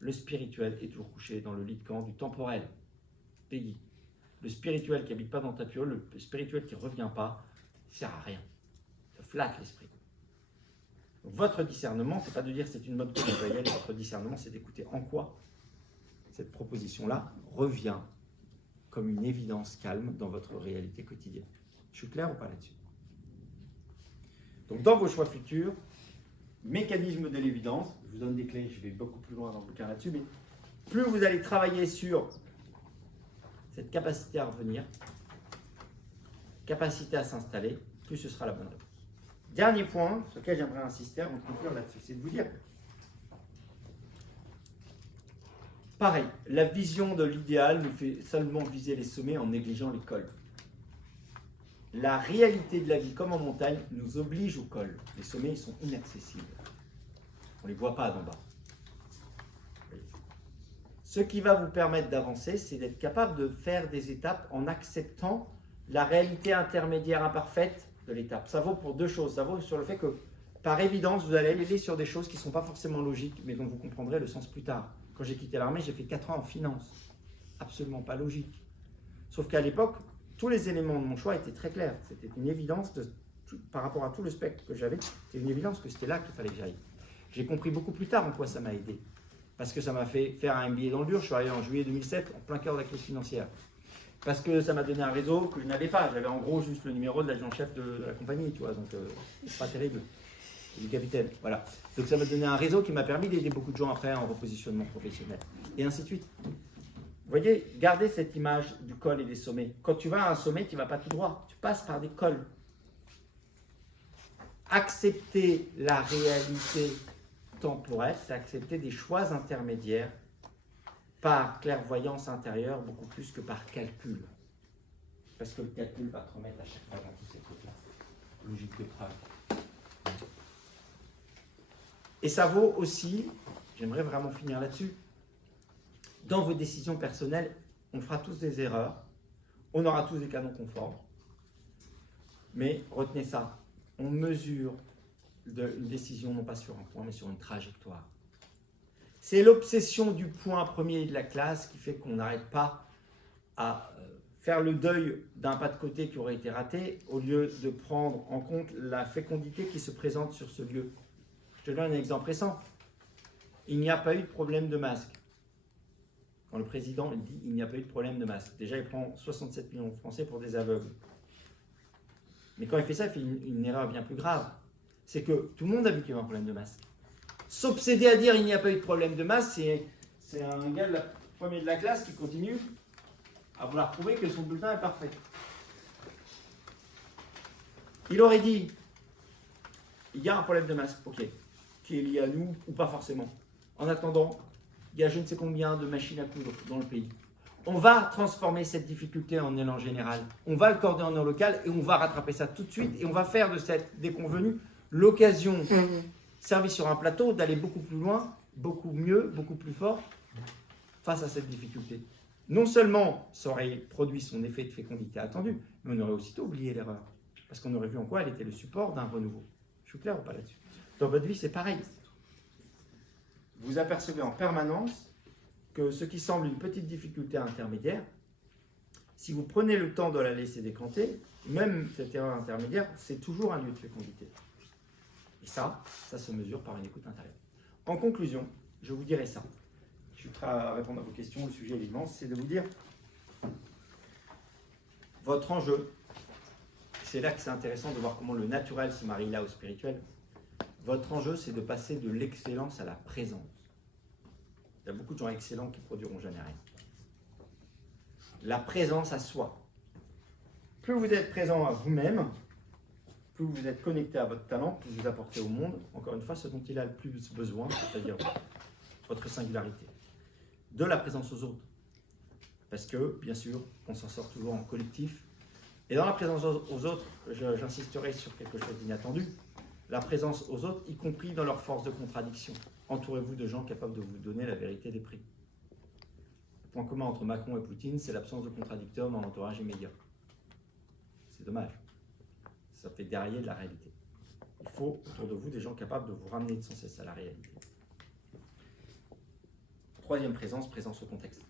Le spirituel est toujours couché dans le lit de camp du temporel. Peggy. Le spirituel qui n'habite pas dans ta piole, le spirituel qui ne revient pas, il ne sert à rien. Ça flatte l'esprit. Donc, votre discernement, ce n'est pas de dire c'est une bonne cause, votre discernement, c'est d'écouter en quoi cette proposition-là revient comme une évidence calme dans votre réalité quotidienne. Je suis clair ou pas là-dessus? Donc dans vos choix futurs, mécanisme de l'évidence, je vous donne des clés, je vais beaucoup plus loin dans le bouquin là-dessus, mais plus vous allez travailler sur cette capacité à revenir, capacité à s'installer, plus ce sera la bonne réponse. Dernier point sur lequel j'aimerais insister avant de conclure là-dessus, c'est de vous dire pareil, la vision de l'idéal nous fait seulement viser les sommets en négligeant les cols. La réalité de la vie, comme en montagne, nous oblige au col. Les sommets, ils sont inaccessibles. On ne les voit pas d'en bas. Ce qui va vous permettre d'avancer, c'est d'être capable de faire des étapes en acceptant la réalité intermédiaire imparfaite de l'étape. Ça vaut pour 2 choses. Ça vaut sur le fait que, par évidence, vous allez aller sur des choses qui ne sont pas forcément logiques, mais dont vous comprendrez le sens plus tard. Quand j'ai quitté l'armée, j'ai fait 4 ans en finance. Absolument pas logique. Sauf qu'à l'époque, tous les éléments de mon choix étaient très clairs. C'était une évidence, par rapport à tout le spectre que j'avais, c'était une évidence que c'était là qu'il fallait que j'aille. J'ai compris beaucoup plus tard en quoi ça m'a aidé. Parce que ça m'a fait faire un MBA dans le dur. Je suis arrivé en juillet 2007, en plein cœur de la crise financière. Parce que ça m'a donné un réseau que je n'avais pas. J'avais en gros juste le numéro de l'agent-chef de la compagnie, tu vois. Donc, c'est pas terrible. Du capitaine, voilà. Donc ça m'a donné un réseau qui m'a permis d'aider beaucoup de gens après en repositionnement professionnel. Et ainsi de suite. Vous voyez, gardez cette image du col et des sommets. Quand tu vas à un sommet, tu ne vas pas tout droit. Tu passes par des cols. Accepter la réalité temporelle, c'est accepter des choix intermédiaires par clairvoyance intérieure beaucoup plus que par calcul. Parce que le calcul va te remettre à chaque fois dans tous ces trucs-là. Logique de preuve. Et ça vaut aussi, j'aimerais vraiment finir là-dessus, dans vos décisions personnelles, on fera tous des erreurs, on aura tous des canons conformes, mais retenez ça, on mesure une décision non pas sur un point, mais sur une trajectoire. C'est l'obsession du point premier de la classe qui fait qu'on n'arrête pas à faire le deuil d'un pas de côté qui aurait été raté, au lieu de prendre en compte la fécondité qui se présente sur ce lieu. Je te donne un exemple récent. Il n'y a pas eu de problème de masque. Quand le président dit il n'y a pas eu de problème de masque, déjà il prend 67 millions de Français pour des aveugles. Mais quand il fait ça, il fait une erreur bien plus grave. C'est que tout le monde a vu qu'il y avait un problème de masque. S'obséder à dire il n'y a pas eu de problème de masque, c'est un gars de la première de la classe qui continue à vouloir prouver que son bulletin est parfait. Il aurait dit il y a un problème de masque, ok, qui est lié à nous ou pas forcément. En attendant, il y a je ne sais combien de machines à coudre dans le pays. On va transformer cette difficulté en élan général. On va le corder en élan local et on va rattraper ça tout de suite et on va faire de cette déconvenue l'occasion servie sur un plateau d'aller beaucoup plus loin, beaucoup mieux, beaucoup plus fort face à cette difficulté. Non seulement ça aurait produit son effet de fécondité attendu, mais on aurait aussitôt oublié l'erreur. Parce qu'on aurait vu en quoi elle était le support d'un renouveau. Je suis clair ou pas là-dessus? Dans votre vie, c'est pareil. Vous apercevez en permanence que ce qui semble une petite difficulté intermédiaire, si vous prenez le temps de la laisser décanter, même cette erreur intermédiaire, c'est toujours un lieu de fécondité. Et ça se mesure par une écoute intérieure. En conclusion, je vous dirai ça. Je suis prêt à répondre à vos questions. Le sujet est immense. C'est de vous dire, votre enjeu, c'est là que c'est intéressant de voir comment le naturel se marie là au spirituel. Votre enjeu, c'est de passer de l'excellence à la présence. Il y a beaucoup de gens excellents qui ne produiront jamais rien. La présence à soi. Plus vous êtes présent à vous-même, plus vous êtes connecté à votre talent, plus vous apportez au monde, encore une fois, ce dont il a le plus besoin, c'est-à-dire votre singularité. De la présence aux autres. Parce que, bien sûr, on s'en sort toujours en collectif. Et dans la présence aux autres, j'insisterai sur quelque chose d'inattendu. La présence aux autres, y compris dans leur force de contradiction. Entourez-vous de gens capables de vous donner la vérité des prix. Le point commun entre Macron et Poutine, c'est l'absence de contradicteurs dans l'entourage immédiat. C'est dommage. Ça fait dérailler de la réalité. Il faut autour de vous des gens capables de vous ramener sans cesse à la réalité. Troisième présence, présence au contexte.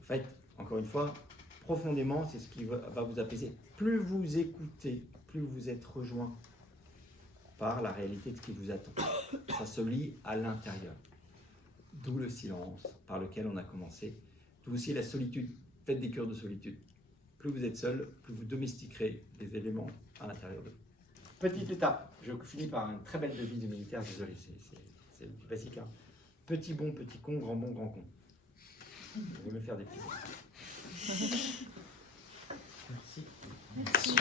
En fait, encore une fois, profondément, c'est ce qui va vous apaiser. Plus vous écoutez, plus vous êtes rejoint par la réalité de ce qui vous attend. Ça se lie à l'intérieur. D'où le silence par lequel on a commencé. D'où aussi la solitude. Faites des cures de solitude. Plus vous êtes seul, plus vous domestiquerez les éléments à l'intérieur de vous. Petite étape. Je finis par une très belle devise de militaire. Désolé, c'est du basique. Hein. Petit bon, petit con, grand bon, grand con. Je vais me faire des petits bons. Merci. Merci.